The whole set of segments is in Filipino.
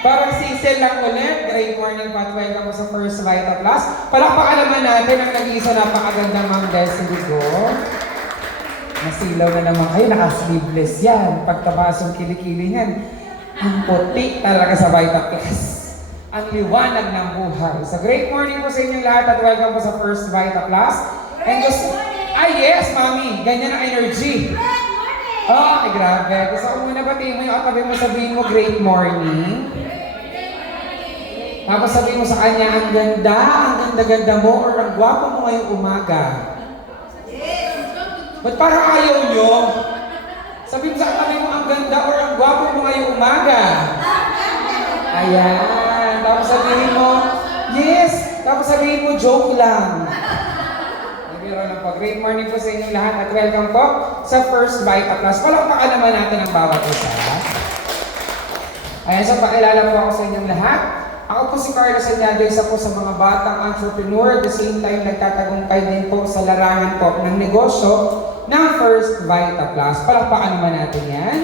Parang Cecil lang ulit. Great morning po at welcome sa First Vita Plus. Palakpakan naman natin ang nag-iisa napakagandang Ma'am Destiny Go. Nasilaw na naman kayo, naka-sleeveless yan. Pagtabasong kilikili yan. Ang puti talaga sa Vita Plus. Ang liwanag ng buhay. So great morning po sa inyong lahat at welcome po sa First Vita Plus. And gusto, yes, Mami. Ganyan ang energy. Ay, grabe. Gusto ko muna batiin mo yung katabi mo, sabihin mo, great morning. Tapos sabihin mo sa kanya, ang ganda mo, or ang gwapo mo ngayong umaga. Ba't parang ayaw nyo? Sabihin mo sa katabi mo, ang ganda or ang gwapo mo ngayong umaga. Ayan. Tapos sabihin mo, yes. Tapos sabihin mo, joke lang. Great morning po sa inyong lahat at welcome po sa First Vita Plus. Palakpakan naman natin ang bawat isa. Ayan, so pakilala po ako sa inyong lahat. Ako po si Carlos Anyado, isa po sa mga batang entrepreneur. At the same time, nagtatagumpay din po sa larangan po ng negosyo ng First Vita Plus. Palakpakan naman natin yan.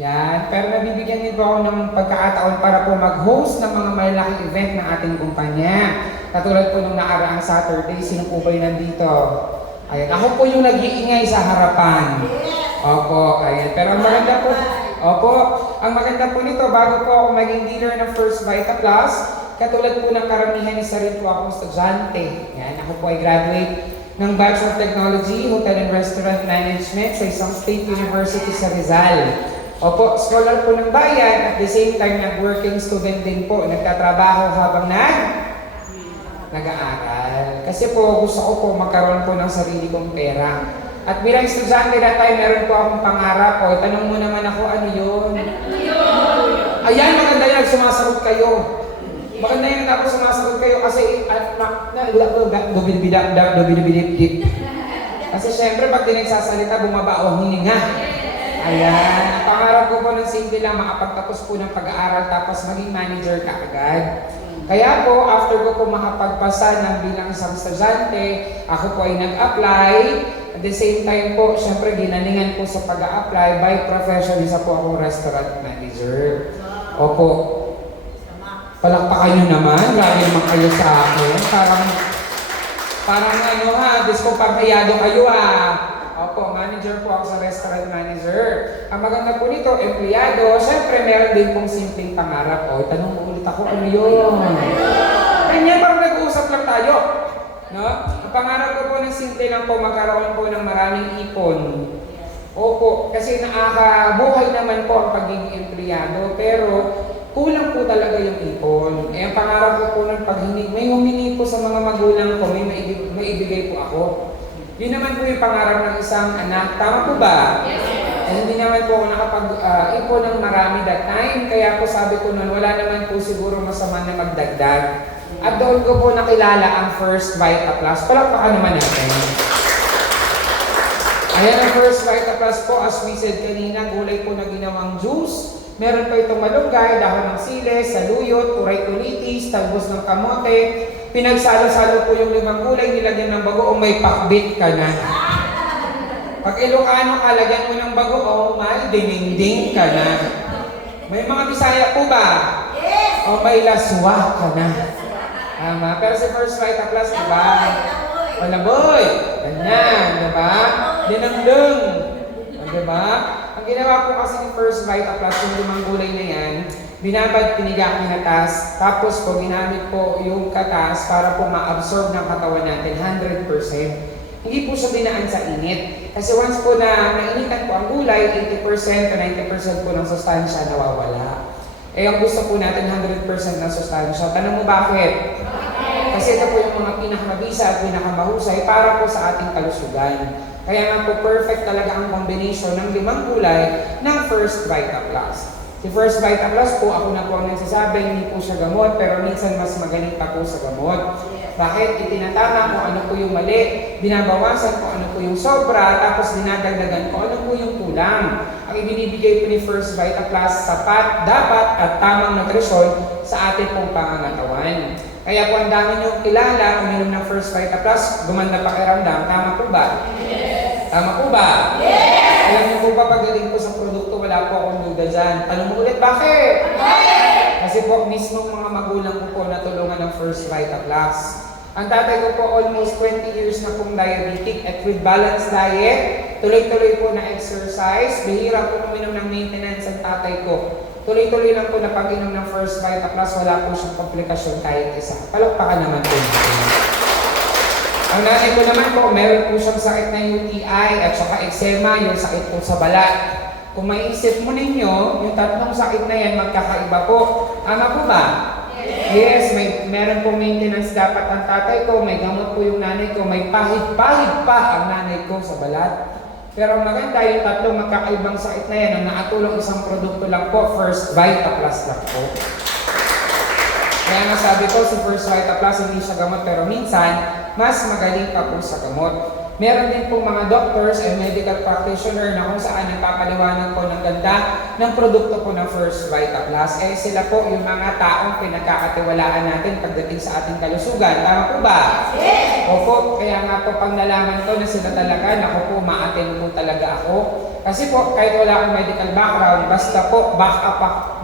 Yan, pero nabibigyan din po ako ng pagkakataon para po mag-host ng mga malalaking event ng ating kumpanya. Katulad po nung nakaraang Saturday, sino po ba yung nandito? Ayan, ako po yung nag-iingay sa harapan. Opo, ayan. Pero ang maganda po, ang maganda po nito, bago po ako maging leader ng First Vita Plus, katulad po ng karamihan, isa rin po akong estudyante. Yan, ako po ay graduate ng Bachelor of Technology, Hotel and Restaurant Management sa isang State University sa Rizal. Opo, scholar po ng bayan, at the same time, nag-working student din po, nagtatrabaho habang nag-aaral. Kasi po, gusto ko po magkaroon po ng sarili kong pera. At bilang estudyante na tayo, meron po akong pangarap po. Tanong mo naman ako, ano yun? Ayan, maganda yan, sumasagot kayo. Maganda yan, tapos sumasagot kayo kasi kasi syempre, pag di nagsasalita, bumaba ang hininga. Ayan, pangarap ko po ng simple lang, makapagtapos po ng pag-aaral tapos maging manager ka agad. Kaya po, after ko po makapagpasa ng bilang isang estudyante, ako po ay nag-apply. At the same time po, syempre ginalingan po sa pag-a-apply. By profession, isa po akong restaurant manager. Opo. Palakpakan nyo naman, lagi naman kayo sa akin. Parang ano ha, diskompampayado kayo ha. Opo, manager po ako sa restaurant manager. Ang maganda po nito, empleyado, syempre meron din pong simpleng pangarap. O, tanong mo ulit ako, ano yun? Kanya, parang nag-uusap lang tayo. No? Ang pangarap ko po ng simple lang po, magkaroon po ng maraming ipon. Opo, kasi nakakabuhay naman po ang pagiging empleyado, pero kulang po talaga yung ipon. Eh, ang pangarap ko po ng paghinig, may humingi po sa mga magulang ko, may maibigay po ako. Yun naman po yung pangarap ng isang anak. Tama po ba? Yes. Eh, hindi naman po ako nakapag-ipon ng marami that time. Kaya po sabi ko nun, wala naman po siguro masama na magdagdag. At doon ko po nakilala ang First Vita Plus. Palakpakan naman natin. Ayan ang First Vita Plus po. As we said kanina, gulay po na ginawang juice. Meron po itong malunggay, dahon ng sile, saluyot, uray tulitis, talbos ng kamote. Pinagsalo-salo po yung 5 gulay, nilagyan ng bagoong, may pakbit ka na. Pag Ilocano ka, lagyan mo ng bagoong, may ding-ding ka na. May mga Bisaya po ba? Yes! O may laswa ka na. Tama. Pero si First Vita Plus, diba? Malaboy. Ganyan, diba? Dinangdung. Diba? Ang ginawa po kasi ni First Vita Plus, yung 5 gulay na yan, binabad, piniga, kinatas, tapos po ginamit po yung katas para po ma-absorb ng katawan natin 100%. Hindi po siya dinaan sa init. Kasi once po na nainitan po ang gulay, 80% to 90% po ng sustansya nawawala. Eh, ang gusto po natin 100% ng sustansya. Tanong mo bakit? Kasi ito po yung mga pinakamabisa at pinakamahusay para po sa ating kalusugan. Kaya nga po perfect talaga ang combination ng 5 gulay ng First Vita Plus. Si First Vita Plus po, ako na po ang nagsasabi, hindi po siya gamot, pero minsan mas magaling pa po sa gamot. Bakit? Itinatama kung ano po yung mali, binabawasan kung ano po yung sobra, tapos dinadagdagan kung ano po yung kulang. Ang ibinibigay po ni First Vita Plus, sapat, dapat, at tamang nutrisyon sa ating pong pangangatawan. Kaya po ang dami nyo kilala, uminom ng First Vita Plus, gumanda pakiramdam. Tama po ba? Yes! Tama po ba? Yes! Alam niyo po ba, pagdating po sa produkto, wala po akong duda dyan. Tanong mo ulit, bakit? Kasi po, mismong mga magulang ko po natulungan ng First Vita Plus. Ang tatay ko po almost 20 years na pong diabetic at with balanced diet, tuloy-tuloy po na exercise, bihira po uminom ng maintenance ang tatay ko. Tuloy-tuloy lang po na pag-inom ng First Vita Plus, wala po siyang komplikasyon kahit isa. Palakpakan naman po natin. Ang nanay ko naman po, meron po siyang sakit na UTI at saka eczema, yung sakit po sa balat. Kung maiisip mo ninyo, yung tatlong sakit na yan magkakaiba po. Tama po ba? Yes, meron po maintenance dapat ang tatay ko, may gamot po yung nanay ko, may pahid-pahid pa ang nanay ko sa balat. Pero maganda yung tatlong magkakaibang sakit na yan, ang nakatulong isang produkto lang po, First Vita Plus lang po. Kaya nga sabi ko, si First Vita Plus hindi siya gamot, pero minsan, mas magaling pa po sa gamot. Meron din po mga doctors and medical practitioner na kung saan nagpapaliwanag po ng ganda ng produkto po ng First Vita Plus. Eh sila po yung mga taong pinagkakatiwalaan natin pagdating sa ating kalusugan. Tama po ba? Yes! Opo, kaya nga po pag nalaman ko na sila talaga, naku po, ma-attend po talaga ako. Kasi po, kahit wala akong medical background, basta po, back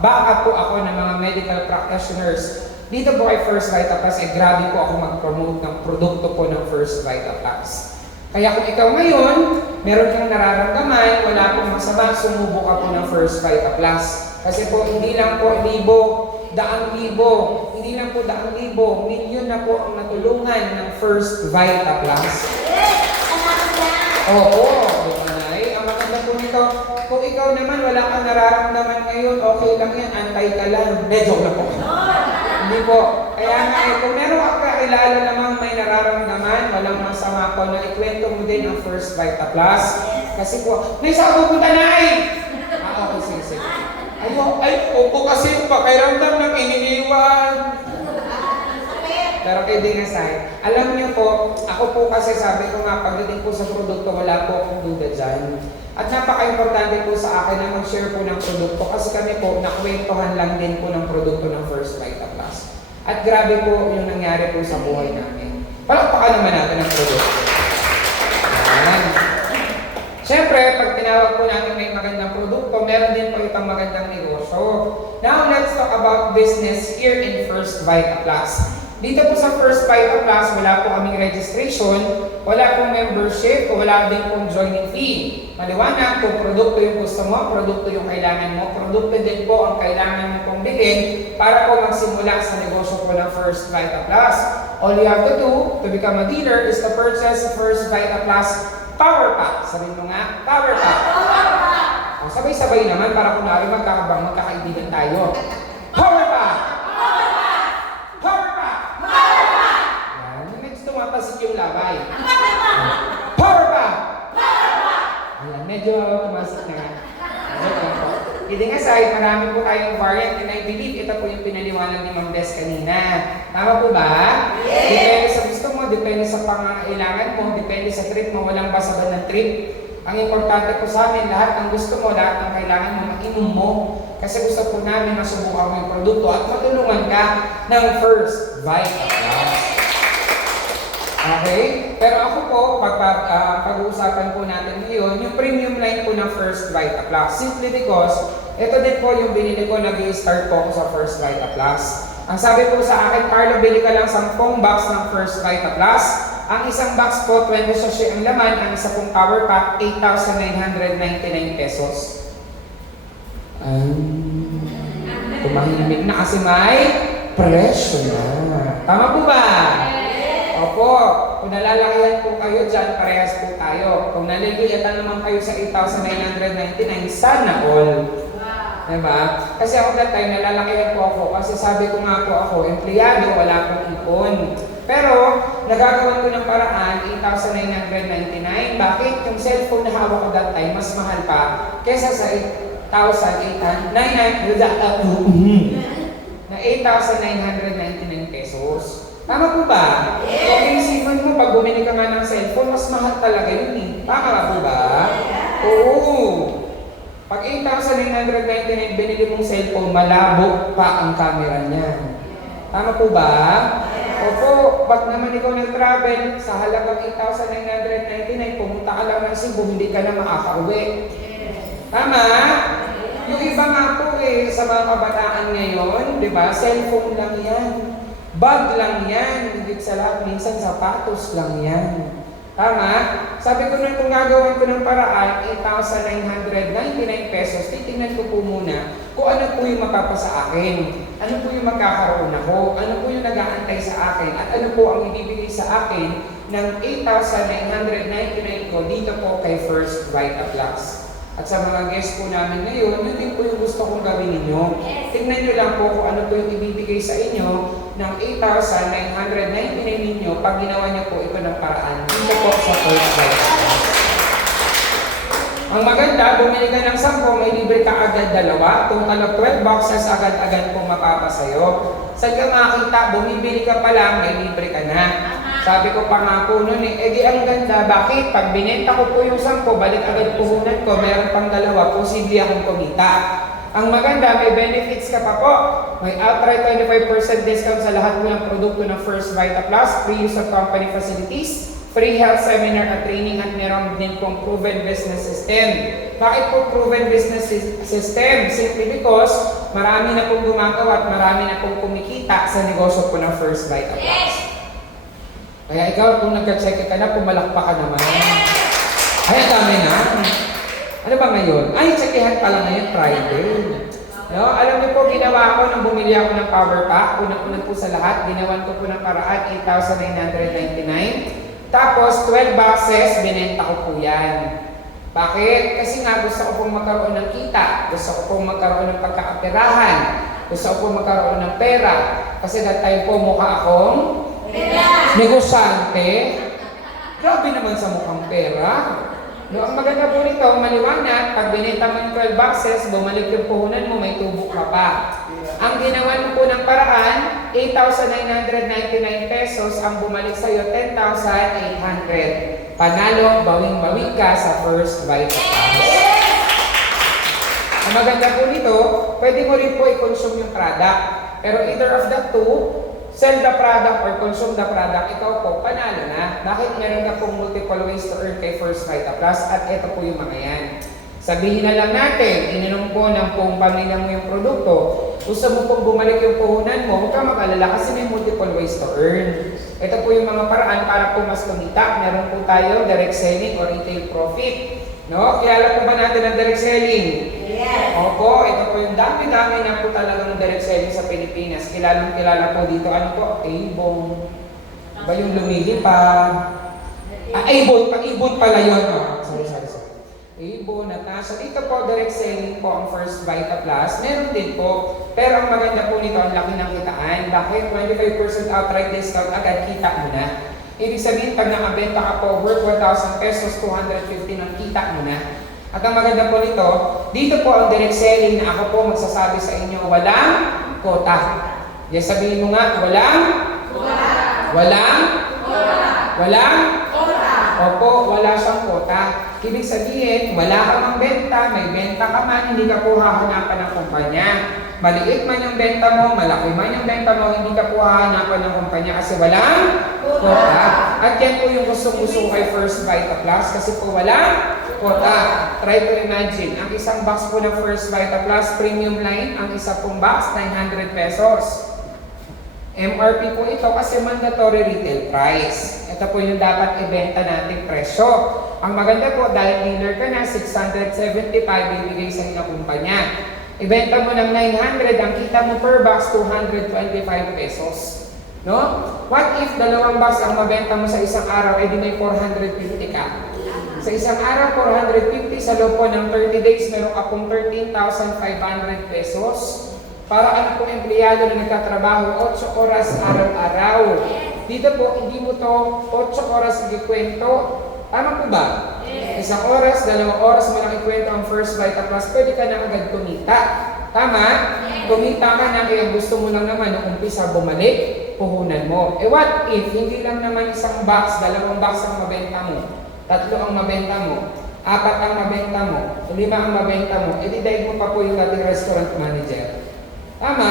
up po ako ng mga medical practitioners. Dito po kay First Vita Plus, eh grabe po ako mag-promote ng produkto po ng First Vita Plus. Kaya kung ikaw ngayon, meron kang nararamdaman, wala pong masama, sumubo ka po ng First Vita Plus. Kasi po, hindi lang po libo, daang libo, hindi lang po daang libo, milyon na po ang natulungan ng First Vita Plus. Oo, Nay. Ang maganda po nito, kung ikaw naman wala kang nararamdaman ngayon, okay lang yan, antay ka lang. Medyo na po. Hindi po. Kaya nga, kung meron kang kakilala namang may nararamdaman, walang masama po na ikwento mo din ang First Vita Plus. Kasi po, may saan pupunta na ay! Okay, sige. Opo kasi yung pakiramdam ng ininiwan. Pero kay Dinasay, alam niyo po, ako po kasi sabi ko nga, pagdating po sa produkto, wala po akong duda dyan. At napaka-importante po sa akin na mag-share po ng produkto kasi kami po, nakwentuhan lang din po ng produkto ng First Vita Plus. At grabe po yung nangyari po sa buhay namin. Palakpakan naman natin ang produkto. Ayan. Siyempre, pag tinawag po natin may magandang produkto, meron din po itong magandang negosyo. Now, let's talk about business here in First Vita Plus. Dito po sa First Vita Plus, wala po kaming registration, wala pong membership, wala din pong joining fee. Maliwanag kung produkto yung gusto mo, produkto yung kailangan mo, produkto din po ang kailangan mo pong bilhin para po magsimula sa negosyo po ng First Vita Plus. All you have to do to become a dealer is to purchase the First Vita Plus Power Pack. Sabihin mo nga, Power Pack. O, sabay-sabay naman para kunwari magkakaibigan tayo. Power Pack! Tumatasik yung labay. Power Pack! Ayan, medyo tumasik na nga. Kidding aside, marami po tayong variant and I believe ito po yung pinaliwanag ni Ma'am Des kanina. Tama po ba? Yes! Depende sa gusto mo, depende sa pangangailangan mo, depende sa trip mo, walang basaban ng trip. Ang importante po sa amin, lahat ng gusto mo, lahat ng kailangan mo, mag-inom mo. Kasi gusto po namin masubukan mo yung produkto at matulungan ka ng First Vita Plus. Okay? Pero ako po, pag-uusapan po natin ngayon, yung premium line po ng First Vita Plus. Simply because, ito din po yung binili ko, nag-i-start po ako sa First Vita Plus. Ang sabi po sa akin, Carlo, bili ka lang 10 box ng First Vita Plus. Ang isang box po, 20 sachet ang laman. Ang isa pong power pack, 8,999 pesos. Tumahimik na kasi may presyo na. Tama po ba? Opo, kung nalalakihan po kayo dyan, parehas po tayo. Kung naliliatan naman kayo sa 8,999, sana all. Wow. Diba? Kasi ako that time, nalalakihan po ako. Kasi sabi ko nga po ako, empleyado, wala pong ipon. Pero, nagagawan ko ng paraan, 8,999. Bakit? Yung cellphone na hawak ko that time, mas mahal pa kesa sa 8,999 pesos. Tama po ba? Yes. Kung isipan mo, pag bumili ka nga ng cellphone, mas mahal talaga yun eh. Tama po ba? Yes. Oo. Pag 8,999 binili mong cellphone, malabo pa ang camera niya. Tama po ba? Yes. Opo. ba't naman ikaw nag-travel sa halagang 8,999, pumunta ka lang ng Cebu, hindi ka na makakauwi. Tama? Yung iba nga po sa mga kabataan ngayon, di ba, cellphone lang yan. Bag lang yan. Higit sa lahat, minsan sapatos lang yan. Tama? Sabi ko na kung gagawin ko ng paraan, 8,999 pesos, titingnan ko po muna kung ano po yung mapapasa akin. Ano po yung magkakaroon ako? Ano po yung nag-aantay sa akin? At ano po ang ibibigay sa akin ng 8,999 ko dito po kay First Vita Plus. At sa mga guests po namin ngayon, yun din po yung gusto kong gawin ninyo. Tingnan nyo lang po kung ano po yung ibibigay sa inyo ng 8,999 ninyo pag ginawa nyo po ito ng paraan. Dito po sa First Vita. Ang maganda, bumili ka ng 10, may libre ka agad 2. Total of 12 boxes, agad-agad pong mapapasayo. Saan ka makakita, bumibili ka pa lang, may libre ka na. Sabi ko pa nga po nun di ang ganda, bakit? Pag binenta ko po yung 10, balik agad puhunan ko, meron pang 2, posible akong kumita. Ang maganda, may benefits ka pa po. May outright 25% discount sa lahat mo ng produkto ng First Vita Plus, free use of company facilities, free health seminar at training, at meron din pong proven business system. Bakit po proven business system? Simply because marami na pong gumagawa at marami na pong kumikita sa negosyo po ng First Vita Plus. Kaya ikaw, kung nagka-check ka na, pumalakpa ka naman. Ay, dami na. Ano ba ngayon? Ay, checkihan pa lang ngayon, Friday. No? Alam niyo po, ginawa ko nang bumili ako ng power pack. Unang-unang po sa lahat, ginawan ko po ng paraan, 8,999. Tapos, 12 boxes, binenta ko po yan. Bakit? Kasi nga, gusto ko pong magkaroon ng kita. Gusto ko pong magkaroon ng pagkakapirahan. Gusto ko pong magkaroon ng pera. Kasi that time po, mukha akong negosyante. Grabe naman sa mukhang pera. No, ang maganda po nito, maliwanag, pag binenta mo yung 12 boxes, bumalik yung puhunan mo, may tubo ka pa. Ang ginawa mo po ng paraan, 8,999 pesos, ang bumalik sa'yo, 10,800. Panalo, bawing-bawi ka sa First Vita Plus. Ang maganda po nito, pwede mo rin po i-consume yung product. Pero either of the two, sell the product or consume the product, ikaw po, panalo na. Bakit meron ka pong multiple ways to earn kay First Vita Plus? At ito po yung mga yan. Sabihin na lang natin, ininom po ng pong pamilya mo yung produkto. Gusto mo pong bumalik yung puhunan mo, huwag ka mag-alala kasi may multiple ways to earn. Ito po yung mga paraan para po mas kumita. Meron po tayo direct selling or retail profit. No? Kilala po ba natin ang direct selling? Yes. Opo, ito po yung dami-dami na po talagang direct selling sa Pilipinas. Kilala po dito, ano po? Avon. Ba yung lumilipad? Avon pala yun. Sorry. Avon, Natasha. Ito po, direct selling po ang First Vita Plus. Meron din po. Pero ang maganda po nito, ang laki ng kitaan. Bakit? 25% outright discount, agad kita mo na. Ibig sabihin, pag nakabenta ka po worth 1,000 pesos, 250 ang kita mo na. At ang maganda po nito, dito po ang direct selling na ako po magsasabi sa inyo, walang quota. Yes, sabihin mo nga, walang quota. Walang quota. Walang quota. Opo, wala siyang quota. Ibig sabihin, wala ka mang benta, may benta ka man, hindi ka po hahanapan ng kumpanya. Maliit man yung benta mo, malaki man yung benta mo, hindi ka po hahanapan ng kumpanya kasi walang quota. At yan po yung gustong-gusto kay First Vita Plus kasi po walang quota. Try to imagine, ang isang box po ng First Vita Plus premium line, ang isa pong box, 900 pesos. MRP po ito kasi mandatory retail price. Ito po yung dapat ibenta nating presyo. Ang maganda po, dahil dealer ka na, 675 bibigay sa inyo kumpanya. Ibenta mo ng 900, ang kita mo per box, 225 pesos. No? What if dalawang box ang mabenta mo sa isang araw, edi may 450 ka? Sa isang araw, 450, sa loob po ng 30 days, meron ka pong 13,500 pesos. Para ano pong empleyado na nagtatrabaho, 8 oras araw-araw. Dito po, hindi mo to 8 oras ikwento. Tama po ba? Yes. Isang oras, 2 oras mo lang ikwento ang First Vita Plus, pwede ka na agad kumita. Tama? Yes. Kumita ka na, kaya gusto mo lang naman nung umpisa bumalik, puhunan mo. What if, hindi lang naman isang box, 2 box ang mabenta mo, 3 ang mabenta mo, 4 ang mabenta mo, 5 ang mabenta mo, edi dahil mo pa po yung dating restaurant manager. Tama?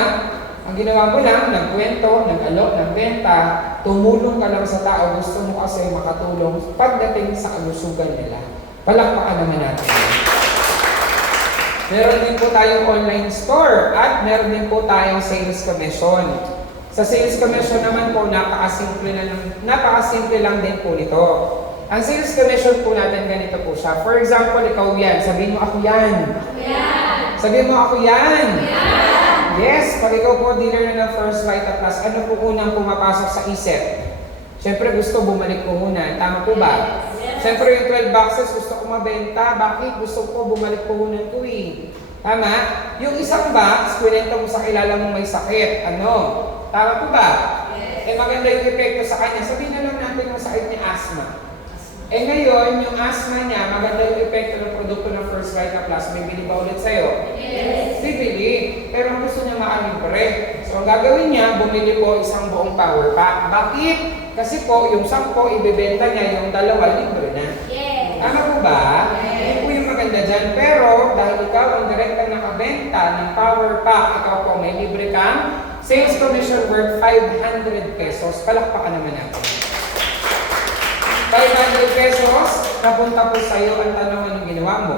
Ang ginawa mo lang, nagkwento, nag-alok, nagbenta, tumulong ka lang sa tao, gusto mo kasi makatulong pagdating sa kalusugan nila. Palakpakan naman natin. Meron din po tayong online store at meron din po tayong sales commission. Sa sales commission naman po, napakasimple lang din po nito. Ang sales commission po natin ganito po siya. For example, ikaw yan. Sabihin mo, ako yan. Sabihin mo, ako yan. Yes, pag ikaw po dealer na ng First Vita Plus, ano po unang pumapasok sa isip? Siyempre gusto bumalik puhunan. Tama po ba? Siyempre yung 12 boxes gusto ko mabenta. Bakit? Gusto ko bumalik puhunan ko eh. Tama? Yung isang box, kwento mo sa kilala mong may sakit. Ano? Tama po ba? Eh maganda yung epekto sa kanya. Sabihin na lang natin yung sakit niya asthma. Eh ngayon, yung asthma niya, maganda yung epekto ng produkto ng First Vita Plus. Bibili ba ulit sa'yo? Yes. Bibili. Pero ang gusto niya makalibre. So ang gagawin niya, bumili po isang buong power pack. Bakit? Kasi po, yung 10 ibebenta niya, yung 2 libre na. Yes. Tama po ba? Yun po yung maganda dyan. Pero dahil ikaw ang direktang nakabenta ng power pack, ikaw po may libre kang sales commission worth 500 pesos. Palakpakan naman natin. 500 pesos, napunta po sa'yo ang tanong anong ginawa mo.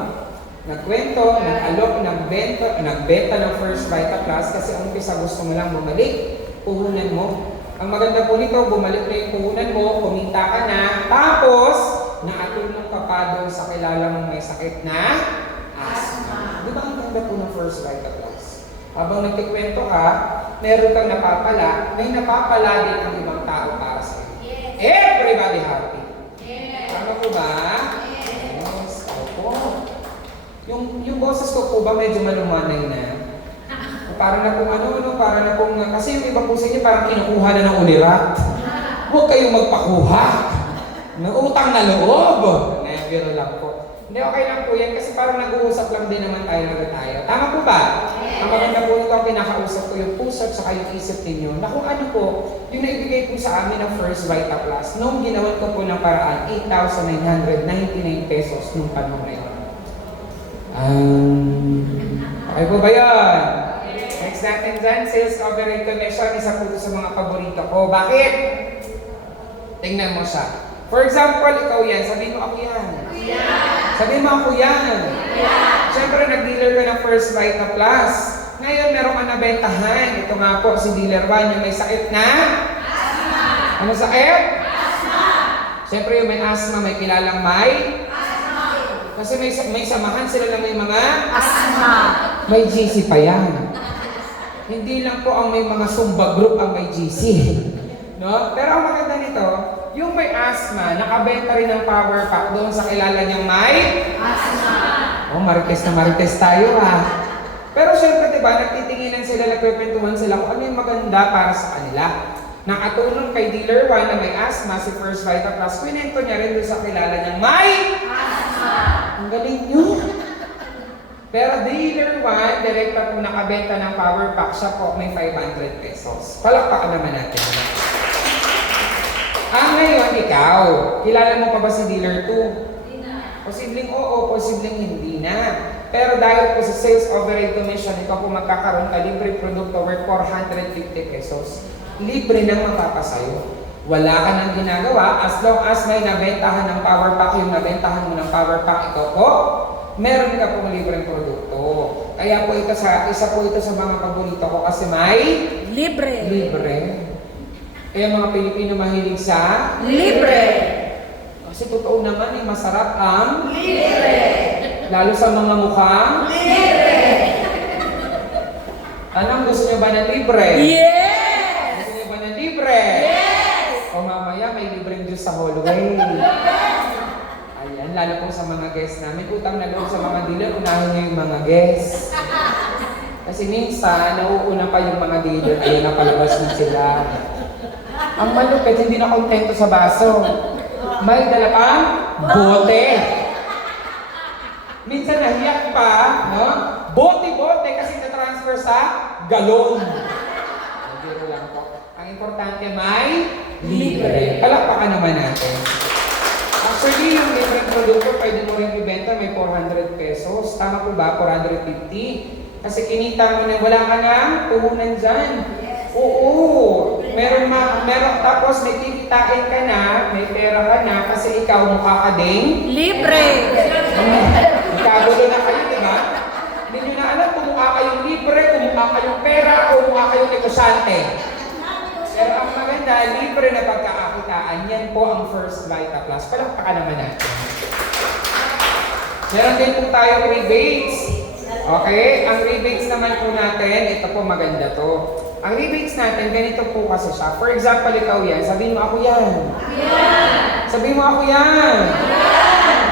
Nagkwento, nag-alok, nagbenta ng First Vita Plus kasi ang umpisa gusto mo lang bumalik, puhunan mo. Ang maganda po nito, bumalik na yung puhunan mo, kumita ka na, tapos naatulong ka pa doon sa kilala mong may sakit na asthma. Di ba ang ganda po ng First Vita Plus? Habang nagkikwento ka, meron kang napapala, may napapala din ang ibang tao para sa'yo. Yes. Everybody happy. Tama po ba? Yes. Opo. Yung boses ko po ba medyo malumanay na? Parang na kung parang na kung, kasi yung iba po sa inyo parang kinukuha na ng ulirat. Huwag kayong magpakuha. Nag-utang na loob. Biro lang po. Hindi, okay lang po yan kasi parang nag-uusap lang din naman tayo. Tama po ba? Ang maganda po nito, pinakausap ko yung puso at saka yung isip ninyo na kung ano po, yung naibigay po sa amin ng First Vita Plus, noong ginawan ko po ng paraan, 8,999 pesos nung panahon na yun. Okay po ba yun? Next natin dyan, sales override commission, isa po sa mga paborito ko. Bakit? Tingnan mo siya. For example, ikaw yan, sabihin mo ako yan. Sabihin mo ako yan. Siyempre, nag-dealer ka ng First Vita Plus. Ngayon, meron ka nabentahan. Ito nga po, si dealer 1, yung may sakit na? Asthma. Ano sakit? Asthma. Siyempre, yung may asthma, may kilalang may? Asthma. Kasi may samahan sila na may mga? Asthma. May GC pa yan. Hindi lang po ang may mga Zumba group ang may GC. No? Pero ang maganda nito, yung may asthma, nakabenta rin ng power pack doon sa kilala niyang may Asthma. Oh, marites na marites tayo ha. Pero syempre, diba, nagtitinginan sila, nagkwentuhan sila kung ano yung maganda para sa kanila. Nakatulong kay dealer 1 na may asthma, si First Vita Plus, kwento niya rin doon sa kilala niyang may Asthma. Ang galing nyo. Pero dealer 1, direkta po nakabenta ng power pack, siya po may 500 pesos. Palakpakan naman natin. Ngayon, ikaw, kilala mo pa ba si dealer 2? Posibleng oo, posibleng hindi na. Pero dahil po sa sales override commission, ikaw po magkakaroon ka libre produkto worth 450 pesos. Libre nang mapapasayo. Wala ka nang ginagawa as long as may nabentahan ng power pack, yung nabentahan mo ng power pack, ikaw po, meron ka pong libreng produkto. Kaya po isa po ito sa mga paborito ko kasi may libre. Kaya mga Pilipino mahilig sa Libre. Kasi totoo naman masarap ang Libre. lalo sa mga mukhang Libre. Anong gusto niyo ba ng libre? Yes. Gusto niyo ba ng libre? Yes. O mamaya may libreng juice sa hallway. Ayan, lalo po sa mga guests namin. Utang na loob sa mga dealer, unahin niyo yung mga guests. Kasi minsan, nauuna pa yung mga dealer, ayun na palabas na sila. Ang malupit, hindi na kontento sa baso. May dala pang bote. Minsan nahiyak pa, no? Bote-bote kasi na-transfer sa galon. Biro lang po. Ang importante may libre. Palakpakan naman natin. Actually, yung libreng produkto, pwede mo rin ibenta, may 400 pesos. Tama po ba? 450. Kasi kinita mo na wala ka ng puhunan dyan. Oo, meron tapos may kikitain ka na, may pera ka na, kasi ikaw mukha ka ding Libre. nagkagulo na kayo, di ba? Hindi nyo na alam kung mukha kayong libre, kung mukha kayong pera, o mukha kayong negosyante. Pero ang maganda, libre na pagkakakitaan, yan po ang First Vita Plus. Palakpakan naman natin. Meron din po tayong rebates. Okay? Ang rebates naman po natin, ito po maganda to. Ang rebates natin, ganito po kasi siya. For example, ikaw yan, sabihin mo ako yan. Sabihin mo ako yan.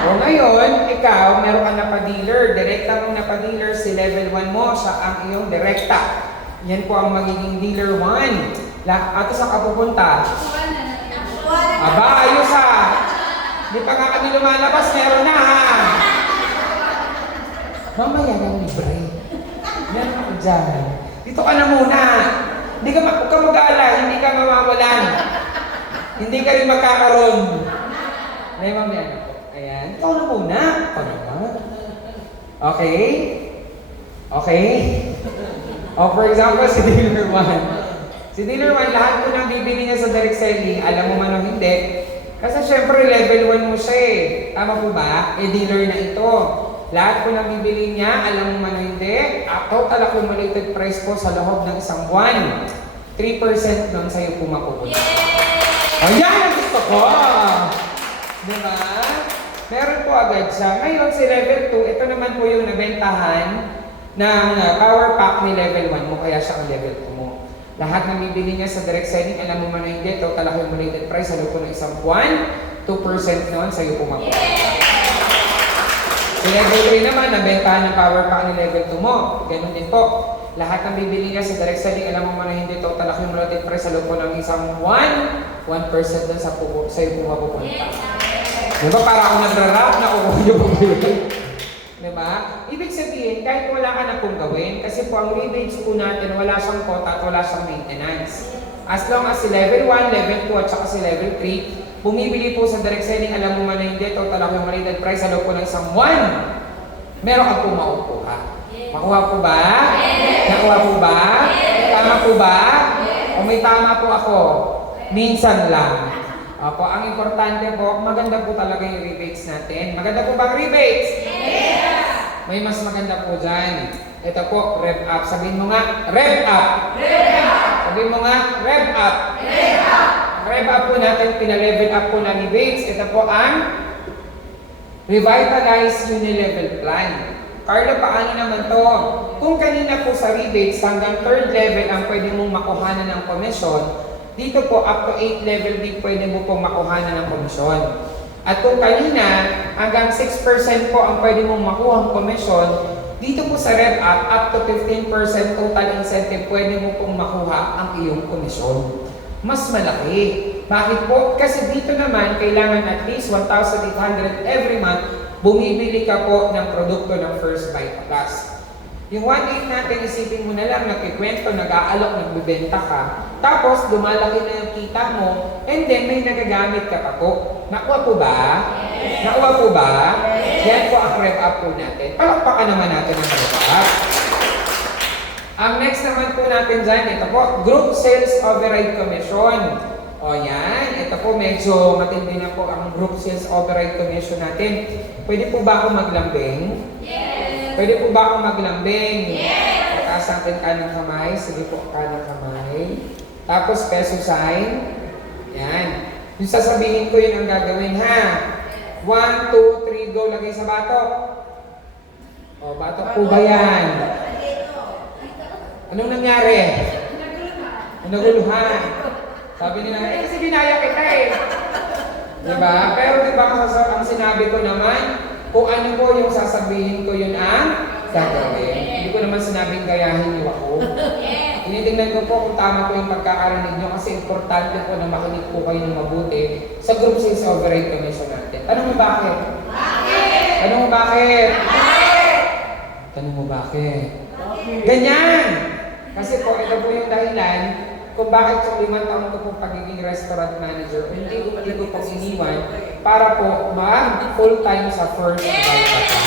O ngayon, ikaw, meron ka na pa-dealer. Direkta mo na pa-dealer, si level 1 mo, siya ang iyong direkta. Yan po ang magiging dealer 1. Ato sa kapupunta. Aba, ayos ha. Di pa nga kami lumalabas, meron na ha. Mamaya ng libre. Yan ako dyan. Dito ka na muna. Huwag ka mag-aala, hindi ka mawawalan. Hindi ka rin magkakaroon. Ay, mamaya na po. Ayan. Dito ka na muna. Ito naman. Okay? Okay? O, for example, si dealer 1. Si dealer 1, lahat po nang bibili niya sa direct selling, alam mo man o hindi. Kasi syempre, level 1 mo siya eh. Tama po ba? Dealer na ito. Lahat po nang bibili niya, alam mo man o hindi, total accumulated price po sa loob ng isang buwan. 3% nun sa'yo po mapupunta. Ayan ang gusto ko! Diba? Meron po agad siya. Ngayon, si level 2, ito naman po yung nabentahan ng power pack ni level 1 mo, kaya siya ang level 2 mo. Lahat ng bibili niya sa direct selling, alam mo man o hindi, total accumulated price sa loob po ng isang buwan, 2% nun sa'yo po mapupunta. Si level 3 naman, nabentahan ng power pack ni level 2 mo. Ganun din po. Lahat ng bibili niya sa direct selling, alam mo man na hindi total accumulated price sa loob po ng isang buwan, 1% dun sa iyo po mapupunta. Diba para ako nagra-rap na kukuha yung bibili? Diba? Ibig sabihin, kahit wala ka na pong gawin, kasi po ang rebates po natin, wala siyang quota at wala siyang maintenance. As long as si level 1, level 2 at saka si level 3, bumibili po sa direct selling, alam mo man na hindi, total accumulated price sa loob po ng isang buwan, meron ka po makukuha. Makuha po ba? Nakuha po ba? Tama po ba? O may tama po ako? Minsan lang. Opo, ang importante po, maganda po talaga yung rebates natin. Maganda po ba ang rebates? Yes! May mas maganda po dyan. Ito po, rev up. Sabihin mo nga, rev up. Rev up. Sabihin mo nga, rev up. Rev up. Rev up po natin, pinalevel up po ng rebates. Ito po ang Revitalize Unilevel Plan. Carlo, paano naman to? Kung kanina po sa rebates, hanggang 3rd level ang pwede mong makuhanan ng komisyon, dito po up to 8th level din pwede mo pong makuhanan ng komisyon. At kung kanina, hanggang 6% po ang pwede mong makuha ang komisyon, dito po sa Rev up to 15% total incentive pwede mo pong makuha ang iyong komisyon. Mas malaki. Bakit po? Kasi dito naman, kailangan at least 1,800 every month bumibili ka po ng produkto ng First Vita Plus. Yung 1.8 natin, isipin mo na lang, nagkikwento, nag-aalok, nagbibenta ka, tapos lumalaki na yung kita mo, and then may nagagamit ka pa po. Nakuha po ba? Yes. Nakuha po ba? Yes. Yan po ang rev up po natin. Palakpakan naman natin ang rev up. Ang next naman po natin dyan, ito po, Group Sales Override Commission. O yan, ito po medyo matindi na po ang Group Sales Override Commission natin. Pwede po ba ako maglambing? Yes! Pwede po ba akong maglambing? Yes! Pagkas natin kanang kamay. Sige po, kanang kamay. Tapos peso sign. Yan. Yung sasabihin ko yun ang gagawin ha. 1, 2, 3, go. Lagay sa batok. O, batok po ba yan? Anong nangyari? Naguluhan. Sabi nila, kasi binaya kita eh. Diba? Pero diba ang sinabi ko naman, kung ano po yung sasabihin ko yun ang gagawin. Hindi ko naman sinabing gayahin niyo ako. Tinitingnan ko po kung tama po yung pagkakarinig niyo kasi importante po na makinig po kayo ng mabuti sa Group Sales Override Commission natin. Tanong mo bakit? Bakit? Tanong mo bakit? Bakit? Tanong mo bakit? Ganyan! Kasi po, ito po yung dahilan kung bakit yung 5 taon ko po pagiging restaurant manager, hindi ko po iniwan para po mag-full-time sa First Vita Plus.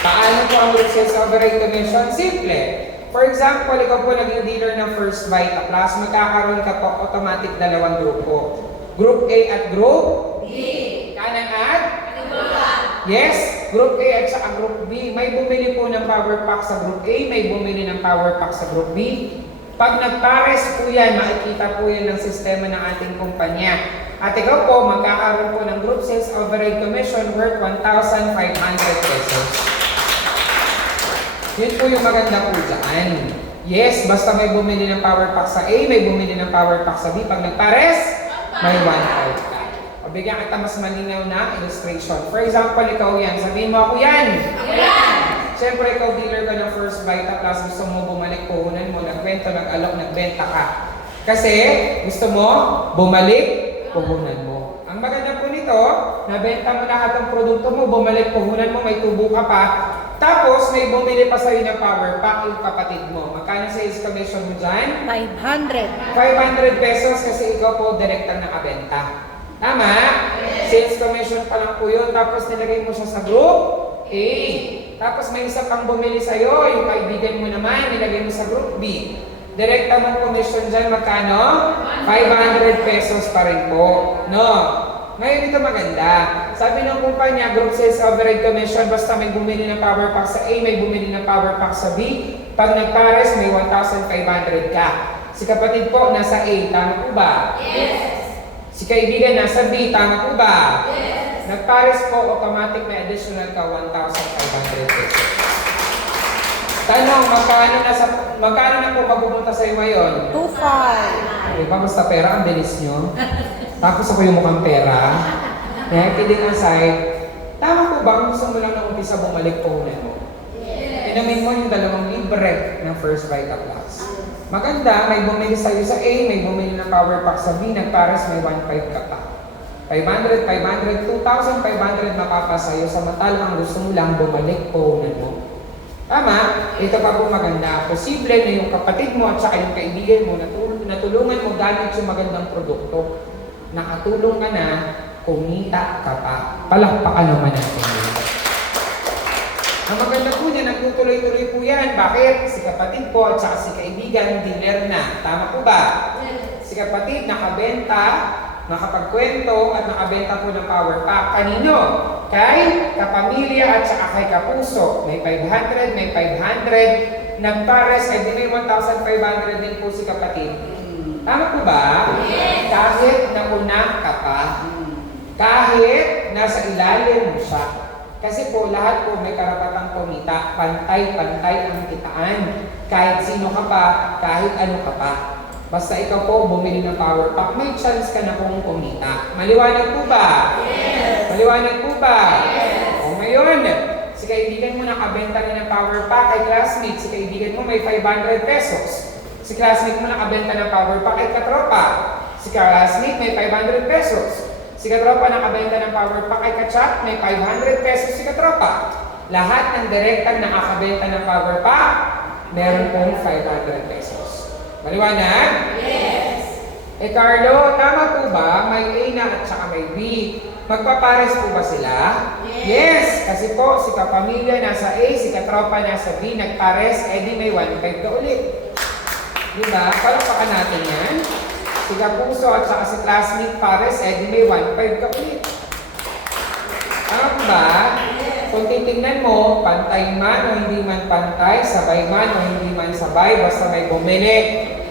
Paano po ang Group Sales Override Commission? Simple. For example, ikaw po naging dealer ng First Vita Plus, magkakaroon ka po automatic dalawang grupo. Group A at Group D. Kanan at Panigulan. Yes, Group A at saka Group B. May bumili po ng power pack sa Group A, may bumili ng power pack sa Group B. Pag nagpares po yan, makikita po yan ng sistema ng ating kumpanya. At ikaw po, magkakaroon po ng Group Sales Override Commission worth 1,500 pesos. Yun po yung maganda po dyan. Yes, basta may bumili ng power pack sa A, may bumili ng power pack sa B. Pag nagpares, may 1,500 ka. O bigyan kita mas malinaw na illustration. For example, ikaw yan. Sabihin mo ako yan. Ayan. Siyempre, ikaw dealer ka ng First Vita Plus. Gusto mo bumalik puhunan mo, nagkwento, nag-alok, nagbenta ka. Kasi gusto mo bumalik puhunan mo. Ang maganda po nito, nabenta mo lahat ng produkto mo, bumalik puhunan mo, may tubo ka pa. Tapos, may bumili pa sa'yo ng power pack yung kapatid mo. Magkano sales commission mo dyan? 500. 500 pesos kasi ikaw po direktang nakabenta. Tama? Sales commission pa lang po yun. Tapos nilagay mo siya sa group A. Tapos may isa pang bumili sa'yo, yung kaibigan mo naman, nilagay mo sa group B. Direkta mong commission dyan, magkano? 500 pesos pa rin po. No? Ngayon ito maganda. Sabi ng kumpanya, Group Sales Override Commission, basta may bumili ng power pack sa A, may bumili ng power pack sa B. Pag nagpares, may 1,500 ka. Si kapatid po, nasa A, tama po ba? Yes. Si kaibigan, nasa B, tama po ba? Yes. Nagpares po, automatic may additional ka 1,500 pesos. Tanong, magkano na po mapupunta sa'yo ngayon? 2,500. Diba, basta pera, ang bilis nyo. Tapos ako yung mukhang pera. Kidding aside, tama po ba kung gusto mo lang na umpisa bumalik puhunan mo? Yes. Inumin mo yung 2 libre ng First Vita Plus. Maganda, may bumili sa'yo sa A, may bumili ng power pack sa B, nagpares may 1,500 ka pa. 500, 500, 2,500 mapapasayo samantalang ang gusto mo lang bumalik puhunan mo. Tama? Ito pa po maganda. Posible na yung kapatid mo at saka yung kaibigan mo natulungan mo gamit yung magandang produkto. Nakatulong ka na, kumita ka pa. Palakpakan naman natin yun. Ang maganda po niya, nagtutuloy-tuloy po yan. Bakit? Si kapatid po at saka si kaibigan, dealer na. Tama po ba? Yes. Si kapatid, nakabenta, nakapagkwento at nakabenta po ng power pack. Kanino? Kay kapamilya at saka kay kapuso. May 500, may 500. Nagpares, ay di may 1,500 din po si kapatid. Tama po ba? Yes. Kahit nauna ka pa. Kahit nasa ilalim mo siya. Kasi po lahat po may karapatang kumita. Pantay-pantay ang kitaan. Kahit sino ka pa, kahit ano ka pa. Basta ikaw po bumili ng power pack, may chance ka na pong kumita. Maliwanag po ba? Yes. Maliwanag po ba? Yes. O ngayon, si kaibigan mo nakabenta rin ng power pack kay classmate. Si kaibigan mo may 500 pesos. Si classmate mo nakabenta ng power pack kay katropa. Si classmate may 500 pesos. Si katropa nakabenta ng power pack kay kachat, may 500 pesos si katropa. Lahat ng direktang nakakabenta ng power pack, meron pong 500 pesos. Maliwanag? Yes. Eh Carlo, tama po ba? May A na at saka may B. Magpapares po ba sila? Yes. Kasi po, si kapamilya nasa A, si katropa nasa B, nagpares, eh di may 1,500 ka ulit. Diba? Palakpakan natin yan. Si kapuso at saka si classmate pares, eh di may 1,500 ka ulit. Tama po ba? Kung titingnan mo, pantay man o hindi man pantay, sabay man o hindi man sabay, basta may bumili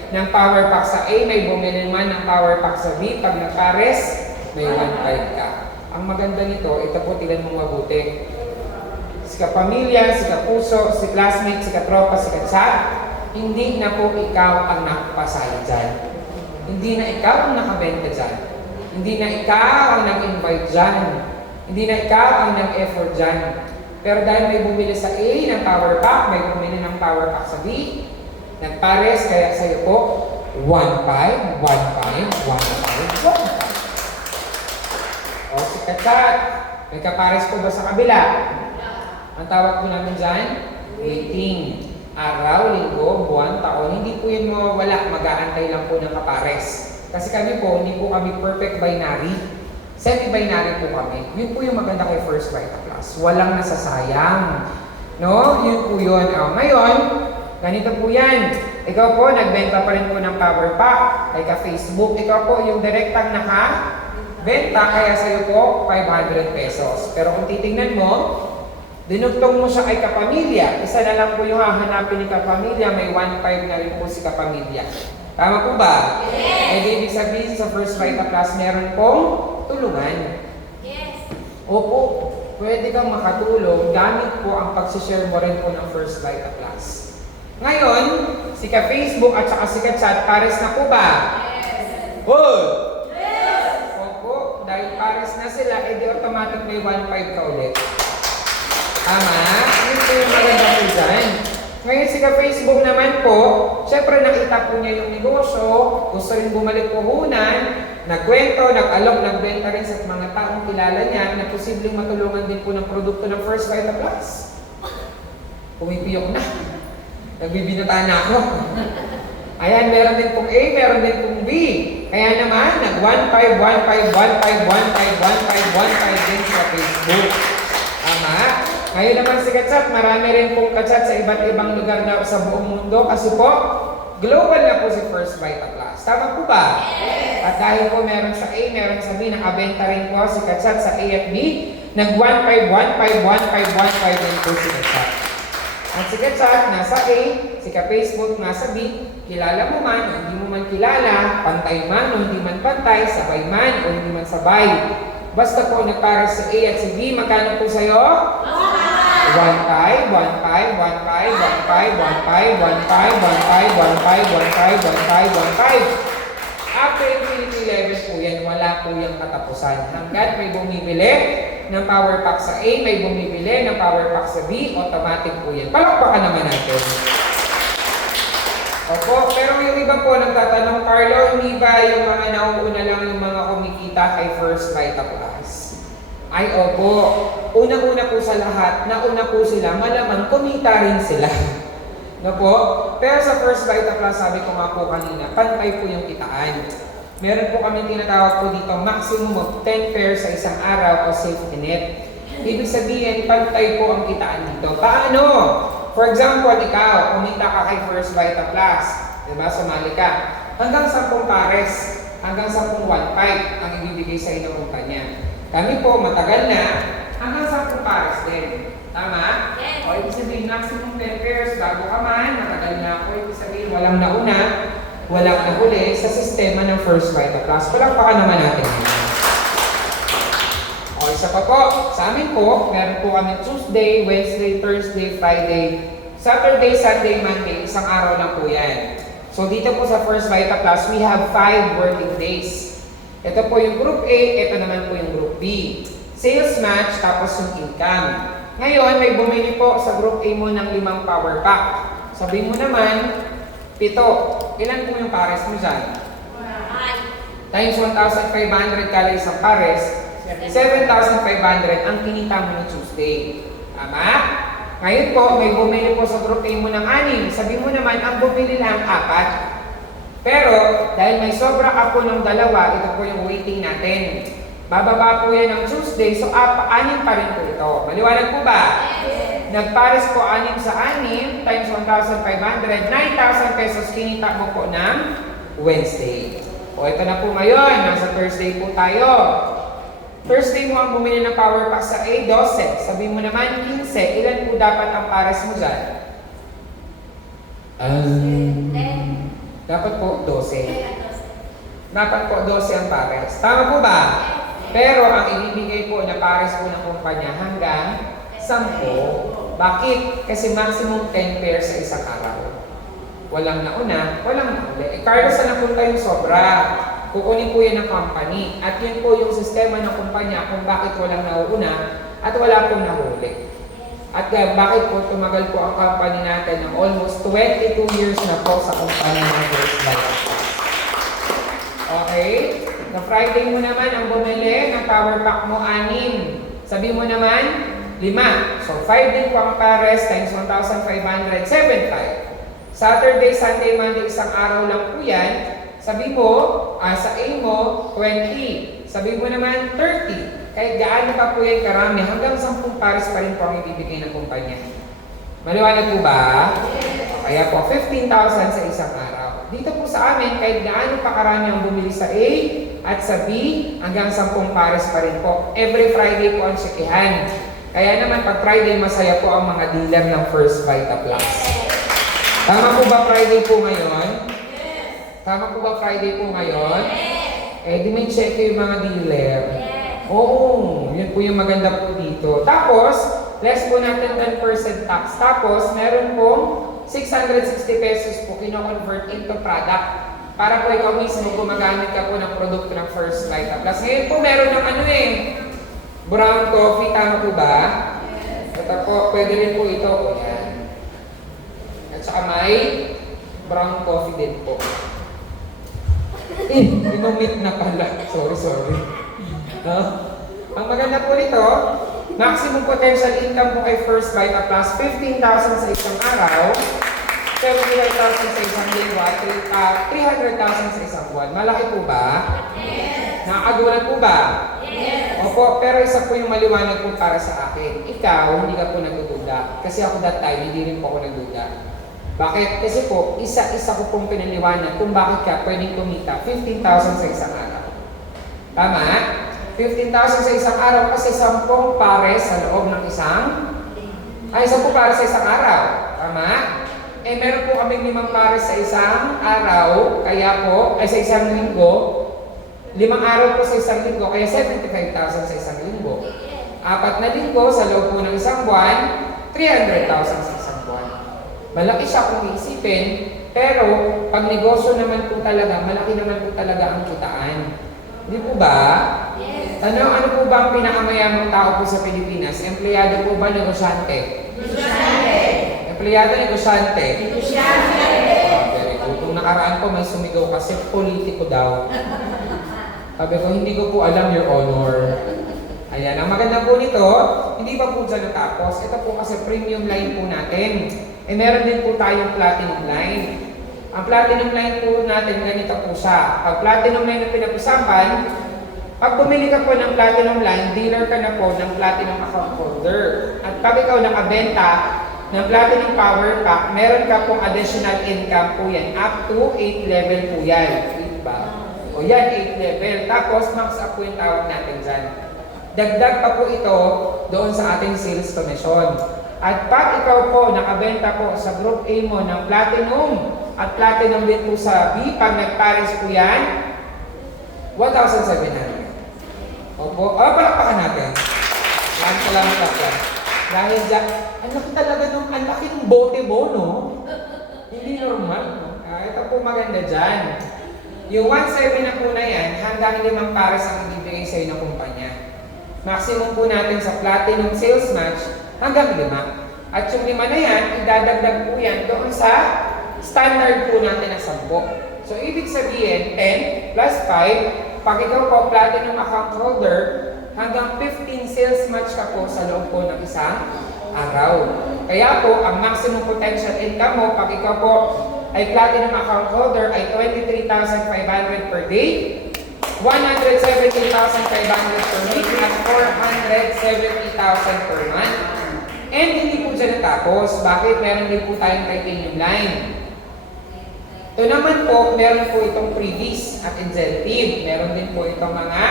ng power pack sa A, may bumili man ng power pack sa B, pag nagpares, may 1,500 ka. Ang maganda nito, ito po tingnan mo mabuti. Si kapamilya, si kapuso, si classmate, si katropa, si kachat, hindi na po ikaw ang nakapasaya dyan. Hindi na ikaw ang nakabenta dyan. Hindi na ikaw ang nag-invite dyan. Hindi na ikaw ang nag-effort dyan. Pero dahil may bumili sa A ng power pack, may bumili ng power pack sa B, nagpares, kaya sa'yo po, 1,500, 1,500, 1,500. O si kachat, may kapares po ba sa kabila? Ang tawag po namin dyan, waiting. Araw, linggo, buwan, taon, hindi po yun mawawala, mag-aantay lang po ng kapares. Kasi kami po, hindi po kami perfect binary. Semi-binary po kami. Yun po yung maganda kay First Vita Plus. Walang nasasayang. No? Yun po yun. Ngayon, Ganito po yan. Ikaw po, nagbenta pa rin po ng power pack kay ka-Facebook. Ikaw po yung direktang naka-benta, kaya sa'yo po 500 pesos. Pero kung titingnan mo, dinugtong mo siya kay kapamilya. Isa na lang po yung hahanapin ni kapamilya, may 1.5 na rin po si kapamilya. Tama po ba? Yes. Eh, ibig sabihin sa First Vita Plus, meron pong tulungan. Yes. Opo, pwede kang makatulong gamit po ang pagsishare mo rin po ng First Vita Plus. Ngayon, si ka-Facebook at saka si ka-chat, pares na po ba? Yes. Good! Yes. Opo, dahil pares na sila, edi automatic may 1.5 ka ulit. Tama? Yun po yung maganda po dyan. Ngayon si ka-Facebook naman po, syempre nakita po niya yung negosyo, gusto rin bumalik puhunan, nagkwento, nag-alok, nagbenta rin sa mga taong kilala niya na posibleng matulungan din po ng produkto ng First Vita Plus. Pumipiyok na. Nagbibinata na ako. Ayan, meron din pong A, meron din pong B. Kaya naman, nag-1.5, 1.5, 1.5, 1.5, 1.5, 1.5 din sa Facebook. Tama? Ngayon naman si Kachat, marami rin pong Kachat sa iba't ibang lugar na sa buong mundo kasi po, global na po si First Vita Plus. Tama po ba? Yes. At dahil po meron sa A, meron sa B, nakabenta rin po si Kachat sa A at B, nag-1.5, 1.5, 1.5, 1.5 din po si Kachat. At si Kachat, nasa A, si ka-Facebook, nasa B, kilala mo man o hindi mo man kilala, pantay man o hindi man pantay, sabay man o hindi man sabay. Basta po nagpara si A at si B, magkano po sa'yo? 1.5, 1.5, 1.5, 1.5, 1.5, 1.5, 1.5, 1.5, 1.5, 1.5. After infinity level po yan, wala po yung katapusan. Hanggat may bumibili ng power pack sa A, may bumibili ng power pack sa B, automatic po yan. Palakpakan naman natin. Opo, pero yung iba po nagtatanong, Carlo, hindi ba yung mga nauuna lang yung mga kumikita kay First Vita Plus? Ay, opo. Una-una po sa lahat, nauna po sila, malamang kumita rin sila. No po? Pero sa First Vita Plus, sabi ko nga po kanina, pantay po yung kitaan. Meron po kami tinatawag po dito, maximum of 10 pairs sa isang araw o safety net. Ibig sabihin, pantay po ang kitaan dito. Paano? For example, ikaw, kumita ka kay First Vita Plus. Diba? Sumali ka. Hanggang 10 pares, hanggang 10 1.5 ang ibibigay sa inyo kumpanya. Kami po, matagal na, hanggang 10 pares din. Tama? Yes. O, ibig sabihin, maximum 10 pairs, bago ka man, matagal na ako, ibig sabihin, walang nauna, walang nahuli sa sistema ng First Vita Plus. Palakpakan naman natin. O, isa pa po, sa amin po, meron po kami Tuesday, Wednesday, Thursday, Friday, Saturday, Sunday, Monday, isang araw lang po yan. So, dito po sa First Vita Plus, we have 5 working days. Ito po yung Group A, ito naman po yung Group B. Sales match, tapos yung income. Ngayon, may bumili po sa Group A mo ng 5 power pack. Sabihin mo naman, 7. Ilan po yung pares mo dyan? Times 1,500 kala isang pares, 7,500 ang kinita mo ng Tuesday. Tama? Ngayon po, may bumili po sa Group A mo ng 6. Sabihin mo naman, ang bumili lang 4. Pero, dahil may sobra ka po ng 2, ito po yung waiting natin. Bababa po yan ng Tuesday, so 6 pa rin po ito. Maliwanag po ba? Yes. Nagpares po 6 sa 6 times 1,500, 9,000 pesos kinita mo po ng Wednesday. O ito na po ngayon, nasa Thursday po tayo. Thursday mo ang bumili ng power pack sa A, 12. Sabihin mo naman, 15. Ilan po dapat ang pares mo dyan? Dapat po 12. Dapat po 12 ang pares. Tama po ba? Pero ang ibibigay po na pares po ng kumpanya hanggang 10. Bakit? Kasi maximum 10 pairs sa isang araw. Walang nauna, walang nahuli. Carlos, saan napunta yung sobra? Kukunin po yan ng company. At yun po yung sistema ng kumpanya kung bakit walang nauuna at wala pong nahuli. At bakit po tumagal po ang company natin ng almost 22 years na po sa kumpanya ng First Vita. Okay? Na Friday mo naman ang bumili ng power pack mo 6. Sabi mo naman 5. So 5 din po ang pares times 1,500, 7,500. Saturday, Sunday, Monday, isang araw lang po yan. Sabi mo, sa A mo, 20. Sabi mo naman, 30. Kahit gaano pa po yan karami, hanggang 10 pares pa rin po ang ibibigay ng kumpanya. Maliwanag po ba? Kaya po, 15,000 sa isang araw. Dito po sa amin, kahit gaano pa karami ang bumili sa A at sa B, hanggang 10 pares pa rin po. Every Friday po ang sikihan. Kaya naman, pag Friday, masaya po ang mga dealer ng First Vita Plus. Tama po ba Friday po ngayon? Tama po ba Friday po ngayon? Eh, di may check yung mga dealer. Oo, yun po yung maganda po dito. Tapos, less po natin 10% tax. Tapos, meron pong 660 pesos po kino-convert into product. Para po ikaw mismo gumagamit ka po ng produkto ng First Vita Plus. Ngayon po meron ng brown coffee, tama po ba? Ito po, pwede rin po ito. Ayan. At saka may brown coffee din po. Inumit na pala. Sorry. No? Ang maganda po nito, maximum potential income po kay First Vita Plus, 15,000 sa isang araw, 75,000 sa isang linggo, at 300,000 sa isang buwan. Malaki po ba? Yes. Nakakagulat po ba? Yes. Opo, pero isa po yung maliwanag po para sa akin. Ikaw, hindi ka po nagdududa. Kasi ako that time, hindi rin po ako nagduda. Bakit? Kasi po, isa-isa ko pong pinaliwanag kung bakit ka pwedeng kumita 15,000 sa isang araw. Tama? 15,000 sa isang araw kasi 10 pares sa loob ng 10 pares sa isang araw. Tama? Eh, meron po kami 5 pares sa isang araw, kaya po, sa isang linggo, 5 araw po sa isang linggo, kaya 75,000 sa isang linggo. 4 na linggo sa loob po ng isang buwan, 300,000 sa isang buwan. Malaki siya kung iisipin, pero pag negosyo naman po talaga, malaki naman po talaga ang kitaan. Hindi po ba? Yes. Ano po ba ang pinakamayamang tao po sa Pilipinas? Empleyado po ba, negosyante? Negosyante. Empleyado, negosyante? Negosyante. Very good. Kung nakaraan ko, may sumigaw kasi politiko daw. Sabi ko, hindi ko po alam, Your Honor. Ayan, ang maganda po nito, hindi pa po dyan natapos. Ito po kasi premium line po natin. Eh, meron din po tayong platinum line. Ang platinum line po natin, ganito po siya. Pag platinum line na pinag-usapan, pag bumili ka po ng platinum line, dealer ka na po ng platinum account holder. At pag ikaw nakabenta ng platinum power pack, meron ka pong additional income po yan. Up to 8 level po yan. Diba? O yan, 8 level. Tapos, max up po yung tawag natin dyan. Dagdag pa po ito doon sa ating sales commission. At pag ikaw po nakabenta po sa Group A mo ng platinum at platinum din po sa B, pag nagpares po yan, 1,700. Opo. Palakpakan natin. Salamat lang. Dahil dyan, ang laki talaga ang laki ng bote mo, no? Hindi normal, no? Ito po maganda dyan. Yung 1,700 na po na yan, hanggang 5 pares ang ibibigay sa'yo ng kumpanya. Maximum po natin sa platinum sales match, hanggang 5. At yung 5 na yan, idadagdag po yan doon sa standard po natin na 10. So, ibig sabihin, 10 plus 5, pag ikaw po platinum account holder, hanggang 15 sales match ka po sa loob po ng isang araw. Kaya po, ang maximum potential income mo, pag ikaw po ay platinum account holder, ay 23,500 per day, 170,500 per week, at 470,000 per month. And hindi po dyan natapos. Bakit? Meron din po tayong titanium line. Ito naman po, meron po itong freebies at incentive. Meron din po itong mga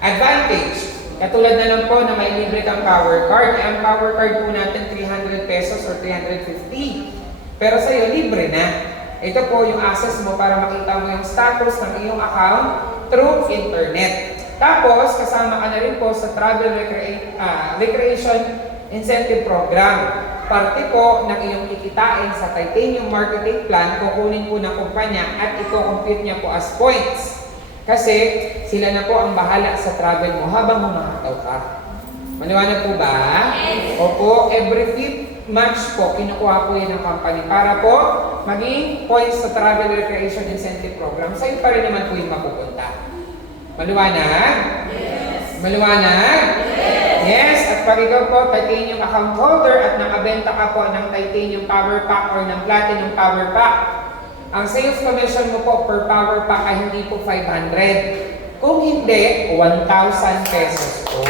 advantage. Katulad na lang po na may libre kang power card. Ang power card po natin 300 pesos or 350. Pero sa'yo, libre na. Ito po yung access mo para makita mo yung status ng iyong account through internet. Tapos, kasama ka na rin po sa Travel Recreation Incentive Program. Parte po ng iyong kikitain sa Titanium Marketing Plan, kukunin po ng kumpanya at i-compute niya po as points. Kasi sila na po ang bahala sa travel mo habang humakataw ka. Maliwanag po ba? Yes. Opo, every 5th match po, kinukuha po yan ng company para po maging points sa Travel Recreation Incentive Program. Sa'yo pa rin naman po yung mapupunta. Maliwanag? Yes. Maliwanag? Yes. At pag ikaw po, titanium account holder at nakabenta ka po ng titanium power pack or ng platinum power pack, ang sales commission mo po per power pack ay hindi po 500. Kung hindi, 1,000 pesos po.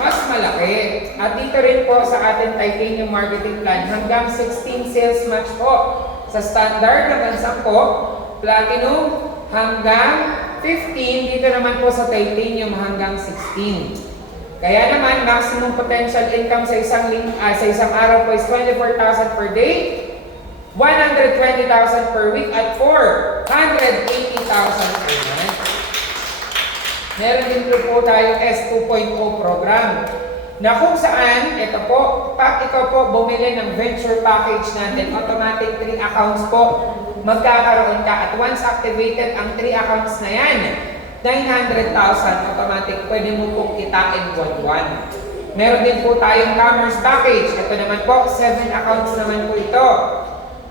mas malaki. At dito rin po sa ating titanium marketing plan, hanggang 16 sales match po. Sa standard hanggang 10, platinum hanggang 15, dito naman po sa titanium hanggang 16. Kaya naman, maximum potential income sa isang araw po is 24,000 per day, 120,000 per week, at 480,000 per month. Meron din po tayong S2.0 program na kung saan, ito po, pag ikaw po bumili ng venture package natin, automatic 3 accounts po magkakaroon ka. At once activated ang 3 accounts na yan, 900,000 automatic pwede mo pong kitain buwan-buwan. Meron din po tayong commerce package. Ito naman po, 7 accounts naman po ito.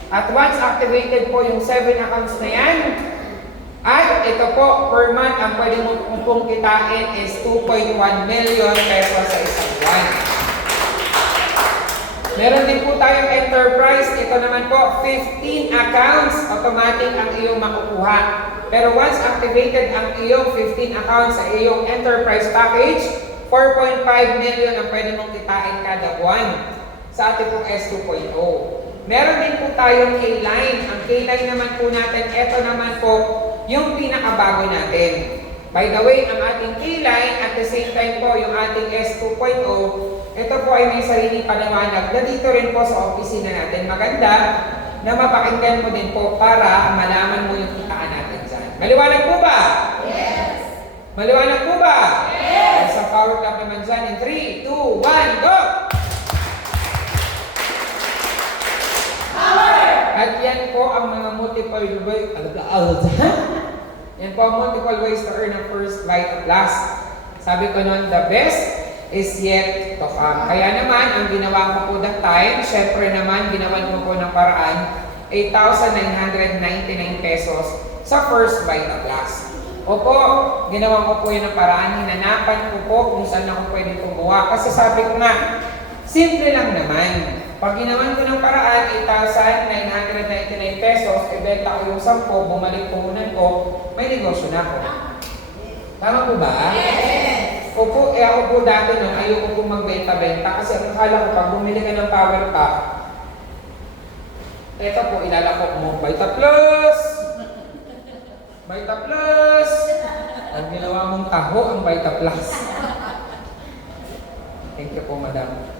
At once activated po yung 7 accounts na yan, at ito po, per month, ang pwede mo pong kitain is 2.1 million pesos sa isang buwan. Meron din po tayong enterprise. Ito naman po, 15 accounts, automatic ang iyong makukuha. Pero once activated ang iyong 15 accounts sa iyong enterprise package, 4.5 million ang pwede mong kitain kada buwan sa ating pong S2.0. Meron din po tayong K-Line. Ang K-Line naman po natin, ito naman po yung pinakabago natin. By the way, ang ating K-Line at the same time po yung ating S2.0, ito po ay may sarili paliwanag na dito rin po sa opisina natin. Maganda na mapakinggan mo din po para malaman mo yung kitaan natin dyan. Maliwanag po ba? Yes. Maliwanag po ba? Yes. Sa power clap naman dyan in 3, 2, 1, go! Power. At yan po ang mga multiple ways. Yan po ang multiple ways to earn a first bite of last. Sabi ko noon, the best is yet to come. Kaya naman, ang ginawa ko po that time, syempre naman, ginawan ko po ng paraan, 8,999 pesos sa first bite of last. Opo, ginawan ko po yun ng paraan, hinanapan ko po kung saan ako pwede kumuha. Kasi sabi ko nga, simple lang naman. Pag ginawan ko ng paraan, 8,999 pesos, ibenta ko yung 10, bumalik puhunan ko, may negosyo na ako. Tama po ba? Yes. Opo, ako po dati nung ayoko po magbenta-benta kasi ang akala ko pag bumili ka ng power pack, ito po, ilalakok mo, Vita Plus! Vita Plus! Ang ginawa mong taho, ang Vita Plus. Thank you po, madam.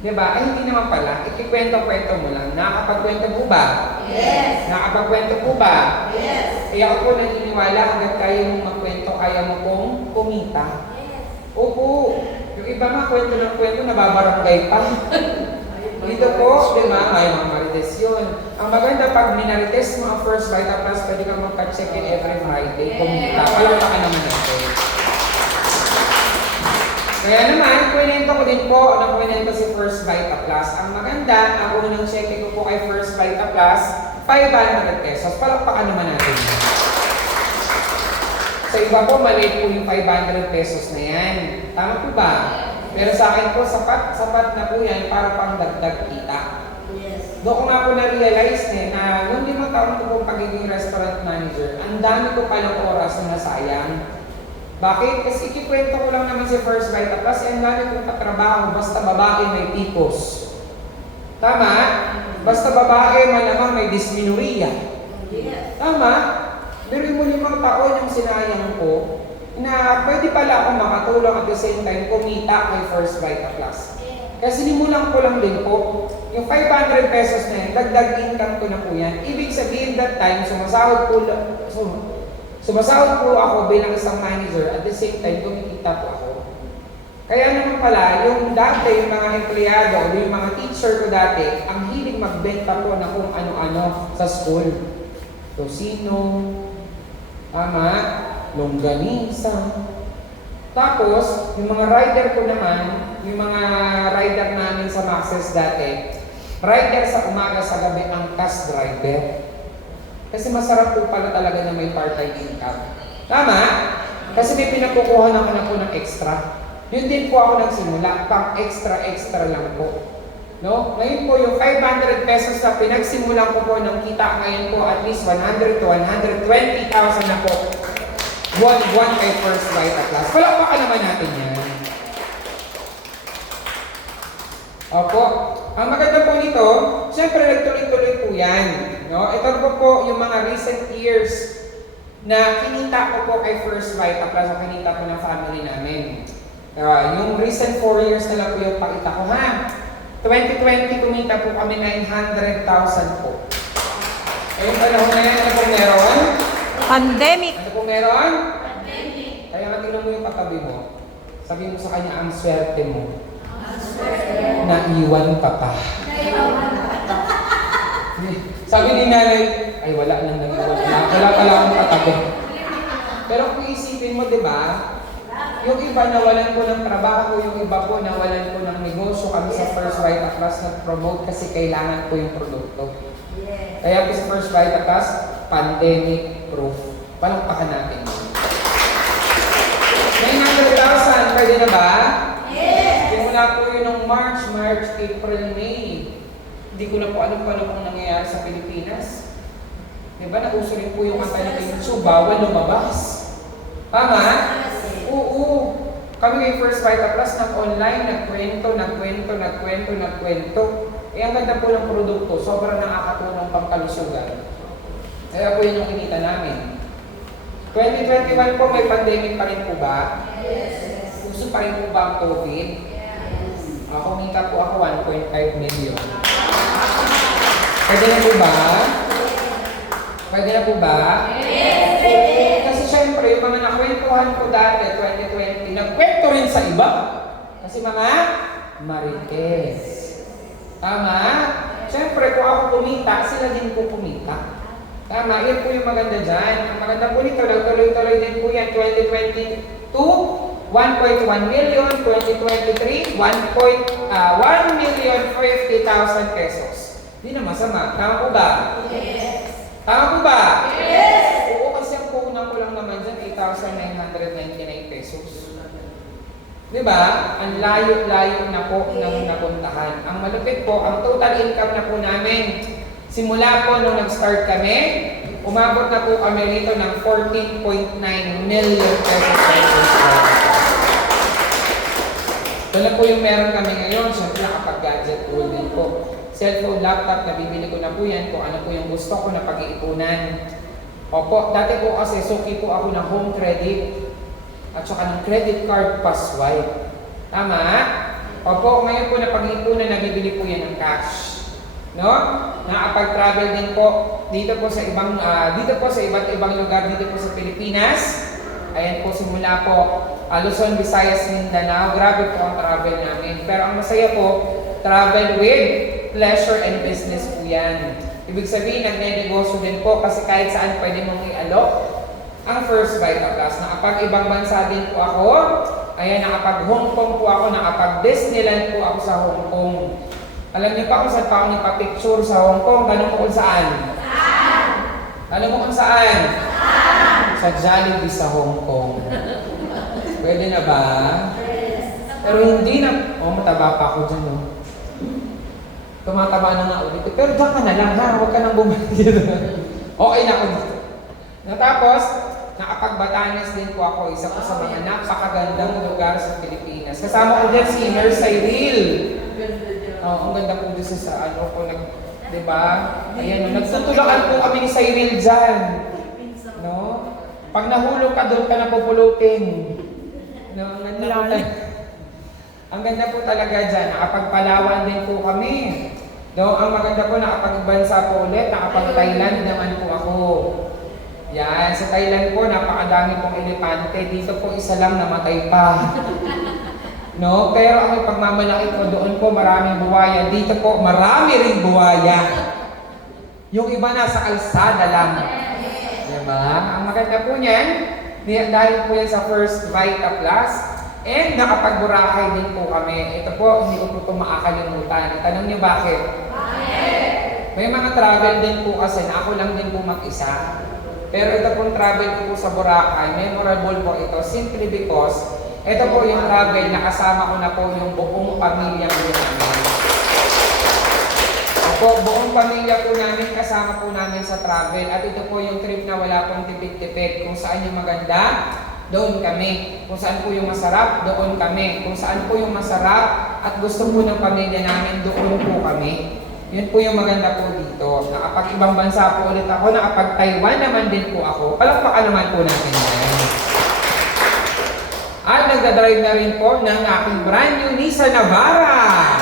Diba? Ay, hindi naman pala. Ikikwento-kwento mo lang. Nakakapagkwento po ba? Yes. Nakakapagkwento po ba? Yes. Kaya ako po naniniwala hanggang kaya mong magkwento, kaya mo pong kumita. Opo. Yung iba nga kwento ng kwento, nababarangay pa. Dito po, di ba? May mga marites yun. Ang maganda pag minarites mo ang first Vita Plus, pwede kang magka-check in every Friday. Kumita. Palawala ka naman natin. Kaya naman, kwento ko din po na kwento si First Vita Plus. Ang maganda, ang unang check ko po kay First Vita Plus, 500 pesos. Palakpakan naman natin. Sa iba po, maliit po yung 500 pesos na yan. Tama po ba? Pero sa akin po, sapat na po yan para pang dagdag kita. Yes. Doon ko nga po na-realize na nung 5 taon ko pong pagiging restaurant manager, ang dami ko palang oras na nasayang. Bakit? Kasi ikikwento ko lang naman si First Vita Plus, ang dami kong katrabaho, basta babae may pipos. Tama? Basta babae, malamang may dysmenorrhea. Yes. Tama? Pero mo 5 taon yung sinayang ko, na pwede pala akong makatulong at the same time kumita kay First Vita Plus. Kasi simulan ko lang din po, yung 500 pesos na yan, dagdag income ko na po yan. Ibig sabihin that time, sumasahod po ako bilang isang manager, at the same time, kumikita po ako. Kaya naman pala, yung dati, yung mga empleyado, yung mga teacher ko dati, ang hilig magbenta po na kung ano-ano sa school. Tosino, tama, longganisa. Tapos, yung mga rider ko naman, yung mga rider namin sa Maxes dati, rider sa umaga, sa gabi, ang cash driver. Kasi masarap po pala talaga na may part-time income. Tama? Kasi may pinakukuha na ko na po ng extra. Yun din po ako nagsimula, pang extra lang po. No? Ngayon po yung 500 pesos na pinagsimulan ko po ng kita, ngayon po at least 100 to 120,000 na po. Buwan kay First Vita Plus. Palakpakan naman natin yan. Opo. Ang maganda po nito, syempre nagtuloy-tuloy po yan. No? Ito po yung mga recent years na kinita ko po kay First Vita Plus o kinita ko ng family namin. Yung recent 4 years na lang po yung pakita ko ha. 2020 kumita po kami 900,000 po. Ayun panahon na yan, ano po meron? Pandemic. Ano po meron? Kaya matignan mo yung katabi mo. Sabi mo sa kanya, ang swerte mo. Naiwan pa pa. Sabi ni nanay, ay wala nang naiwan. Wala pala akong katabi. Pero kung isipin mo, di ba? Yung iba nawalan ko ng trabaho, yung iba po nawalan ko ng negosyo. Kami sa First Vita Plus nag-promote kasi kailangan ko yung produkto. Kaya po sa First Vita Plus, pandemic proof. Palakpakan natin. 900,000, pwede na ba? Yes! Simula po yun ng March, April, May. Hindi ko na po alam kung ano pong nangyayari sa Pilipinas. Diba, nauso rin po yung kanta ng YouTube, bawal lumabas. Tama? Oo. Kami kay First Vita Plus online, nagkwento. Eh, ang ganda po ng produkto, sobrang nakakatulong pangkalusugan. Kaya po yun yung kinita namin. 2021 po, may pandemic pa rin po ba? Yes. Gusto pa rin po ba ang COVID? Yes. Kumita po ako 1.5 million. Pwede na po ba? Pwede na po ba? Yes. Kasi syempre, yung mga nakwentuhan ko dati, 2020, nagkwento rin sa iba. Kasi mga marites. Tama? Syempre, kung ako kumita, sila din po kumita. Tama, yan po yung maganda dyan. Ang maganda po nito, nagtuloy-tuloy din po yan. 2022, 1.1 million. 2023, 1,050,000 pesos. Hindi na masama. Tama po ba? Yes. Tama po ba? Yes. Oo, kasi ang puhunan ko lang naman dyan, 8,999 pesos. Di ba? Ang layo-layo na po ng napuntahan. Ang malupit po, ang total income na po namin, simula po nung nag-start kami, umabot na po kami rito ng 14.9 million pesos. Ito na po yung meron kami ngayon. Siyempre, nakapag-gadget tool din po. Cellphone, laptop, nabibili ko na po yan kung ano po yung gusto ko na pag-iipunan. Opo, dati po kasi suki po ako ng home credit at saka ng credit card pa-swipe. Tama? Opo, ngayon po na pag-iipunan, nabibili po yan ng cash. No? Nakapag-travel din po dito po sa iba't ibang lugar dito po sa Pilipinas. Ayan po, simula po Luzon, Visayas, Mindanao. Grabe po ang travel namin. Pero ang masaya po, travel with pleasure and business po yan. Ibig sabihin, nagne-negosyo din po kasi kahit saan pwede mong i-alok ang First Vita Plus. Nakapag-ibang bansa din po ako. Ayan, nakapag-Hong Kong po ako, nakapag-Disneyland po ako sa Hong Kong. Alam niyo pa kung saan pa ako nagpa-picture sa Hong Kong? Tanong mo kung saan? Saan? Tanong mo kung saan? Saan? Sa Jollibee sa Hong Kong. Pwede na ba? Yes. Pero hindi na. Mataba pa ako dyan. Oh. Tumataba na nga ulit. Pero dyan ka na lang ha. Huwag ka nang bumalik. Okay na ako dito. Natapos, nakapag-Batanes din po ako. Isa po sa mga napakagandang lugar sa Pilipinas. Kasama ko dyan si Nurse Cyril. Ang ganda po dito sa ano ko, diba? Ayan, nagtutulakan po kami ni Cyril dyan. No? Pag nahulog ka, doon ka na pupulutin. No? Ang ganda po talaga dyan. Nakapagpalawan din po kami. No? Ang maganda po, nakapagbansa po ulit. Nakapag-Thailand naman po ako. Yan, sa Thailand po, napakadami pong elepante. Dito po, isa lang namatay pa. No? Pero ang pagmamalaki ko doon po, maraming buwaya. Dito po, marami ring buwaya. Yung iba nasa kalsada lang. Diba? Ang maganda po niyan, dahil po yan sa First Vita Plus, and nakapag-Boracay din po kami. Ito po, hindi ko po ito makakalimutan. Tanong niyo bakit? May mga travel din po kasi na ako lang din po mag-isa. Pero ito pong travel po sa Boracay, memorable po ito simply because ito po yung travel na kasama ko na po yung buong pamilya ko namin. Opo, buong pamilya po namin kasama po namin sa travel. At ito po yung trip na wala pong tipid-tipid. Kung saan yung maganda, doon kami. Kung saan po yung masarap, doon kami. Kung saan po yung masarap at gusto po ng pamilya namin, doon po kami. Yun po yung maganda po dito. Nakapag ibang bansa po ulit ako, nakapag Taiwan naman din po ako. Palakpakan naman po natin yan. At nagdadrive na rin po ng aking brand new Nissan Navara.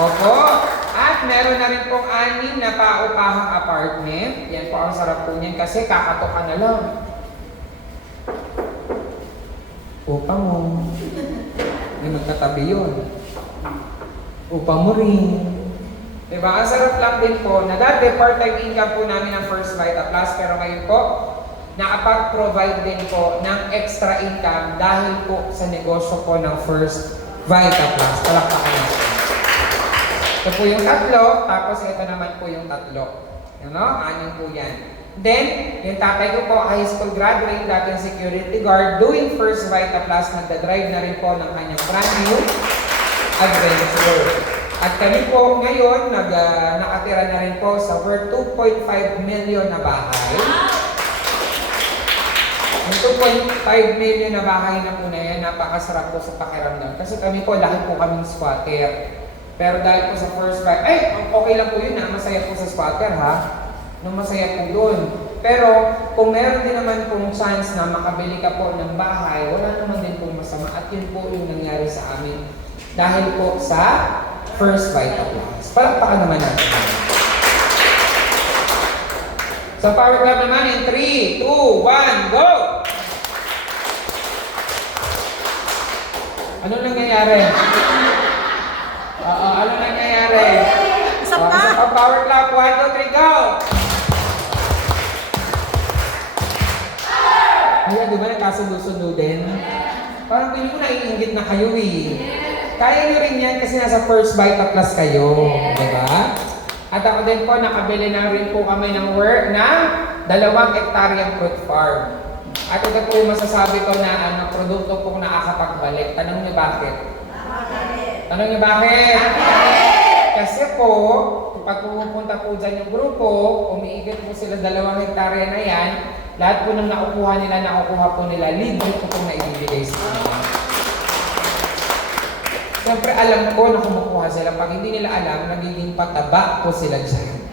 Opo. At meron na rin pong 6 na paupahang apartment. Yan po ang sarap po niyan kasi kakatoka na lang. Upa mo. May magkatabi yun. Upa mo rin. Diba? Ang sarap lang din po na dati part-time income po namin ng First Vita Plus pero ngayon po nakapag-provide din po ng extra income dahil po sa negosyo po ng First Vita Plus. Palakpakan natin. Ito po yung 3, tapos ito naman po yung 3. You know? 6 po yan. Then, yung tatay ko po, high school graduate, dating security guard, doing First Vita Plus, nagdadrive na rin po ng kanyang brand new adventure. At kami po ngayon, nakatira na rin po sa worth 2.5 million na bahay. Yung 2.5 million na bahay na po na yan, napakasarap po sa pakiramdam. Kasi kami po, lahat po kaming squatter. Pero dahil po sa First Vita, okay lang po yun ha, masaya po sa squatter ha. Nung masaya po doon. Pero kung meron din naman pong chance na makabili ka po ng bahay, wala naman din pong masama. At yun po yung nangyari sa amin. Dahil po sa First Vita Plus. Palakpakan naman natin. Sa power clap naman in 3, 2, 1, go! Ano nangyayari? Ano nangyayari? Isa pa. Power clap, 1, 2, 3, go! Ayan, di ba nagkasundo-sundo din? Parang pili ko naiinggit na kayo eh. Kaya nyo rin yan kasi nasa First Vita Plus kayo. Di ba? At ako din po, nakabili na rin po kami ng work na 2 hektaryang fruit farm. At ito po yung masasabi ko na produkto pong nakakapagbalik. Tanong niyo bakit? Tanong niyo bakit? Kasi po, pag pumupunta po dyan yung grupo, umiigit po sila 2 hektarya na yan, lahat po ng nakukuha nila, libre po pong naibibigay sa kanila. Siyempre alam ko na kumukuha sila. Pag hindi nila alam, nagiging pataba po sila dyan.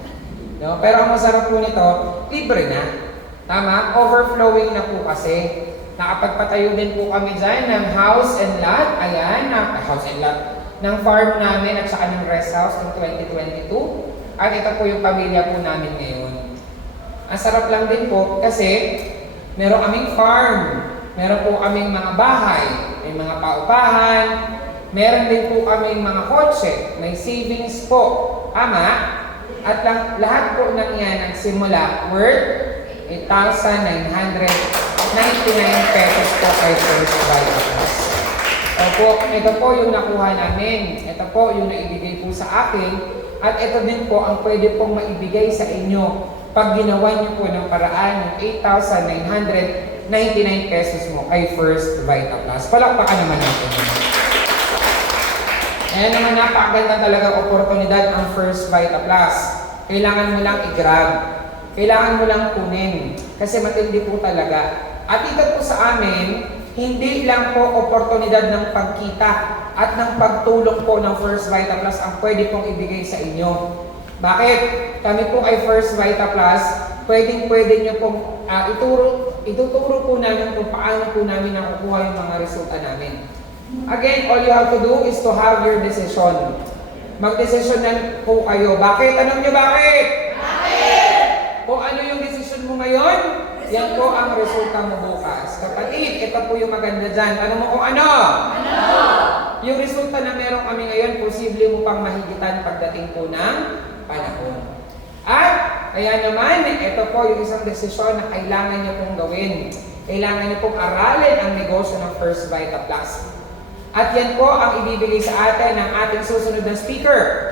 No? Pero ang masarap po nito, libre na. Tama? Overflowing na po kasi. Nakapagpatayo din po kami dyan ng house and lot. Ayan, house and lot. Ng farm namin at saka ng rest house ng 2022. At ito po yung pamilya po namin ngayon. Ang sarap lang din po kasi meron kaming farm. Meron po kaming mga bahay. May mga paupahan. Meron din po kaming mga kotse, may savings po, ama, at lahat po ng yan nagsimula worth 8,999 pesos po kay First Vita Plus. Opo, ito po yung nakuha namin, ito po yung naibigay po sa akin, at ito din po ang pwede pong maibigay sa inyo pag ginawa niyo po ng paraan yung 8,999 pesos mo kay First Vita Plus. Palakpakan naman natin. Ayan naman, napakaganda talaga oportunidad ang First Vita Plus. Kailangan mo lang i-grab. Kailangan mo lang kunin. Kasi matindi po talaga. At ito po sa amin, hindi lang po oportunidad ng pagkita at ng pagtulong po ng First Vita Plus ang pwede pong ibigay sa inyo. Bakit? Kami po ay First Vita Plus, pwede nyo pong ituturo po namin kung paano po namin nakukuha yung mga resulta namin. Again, all you have to do is to have your decision. Mag-decision na po kayo. Bakit? Tanong nyo bakit? Bakit? Kung ano yung decision mo ngayon, yan po ang resulta mo bukas. Kapatid, ito po yung maganda dyan. Tanong mo kung ano? Ano? Yung resulta na meron kami ngayon, posible mo pang mahigitan pagdating po ng panahon. At, kaya naman, ito po yung isang desisyon na kailangan nyo pong gawin. Kailangan nyo pong aralin ang negosyo ng First Vita Plus. At yan po ang ibibigay sa atin ng ating susunod na speaker.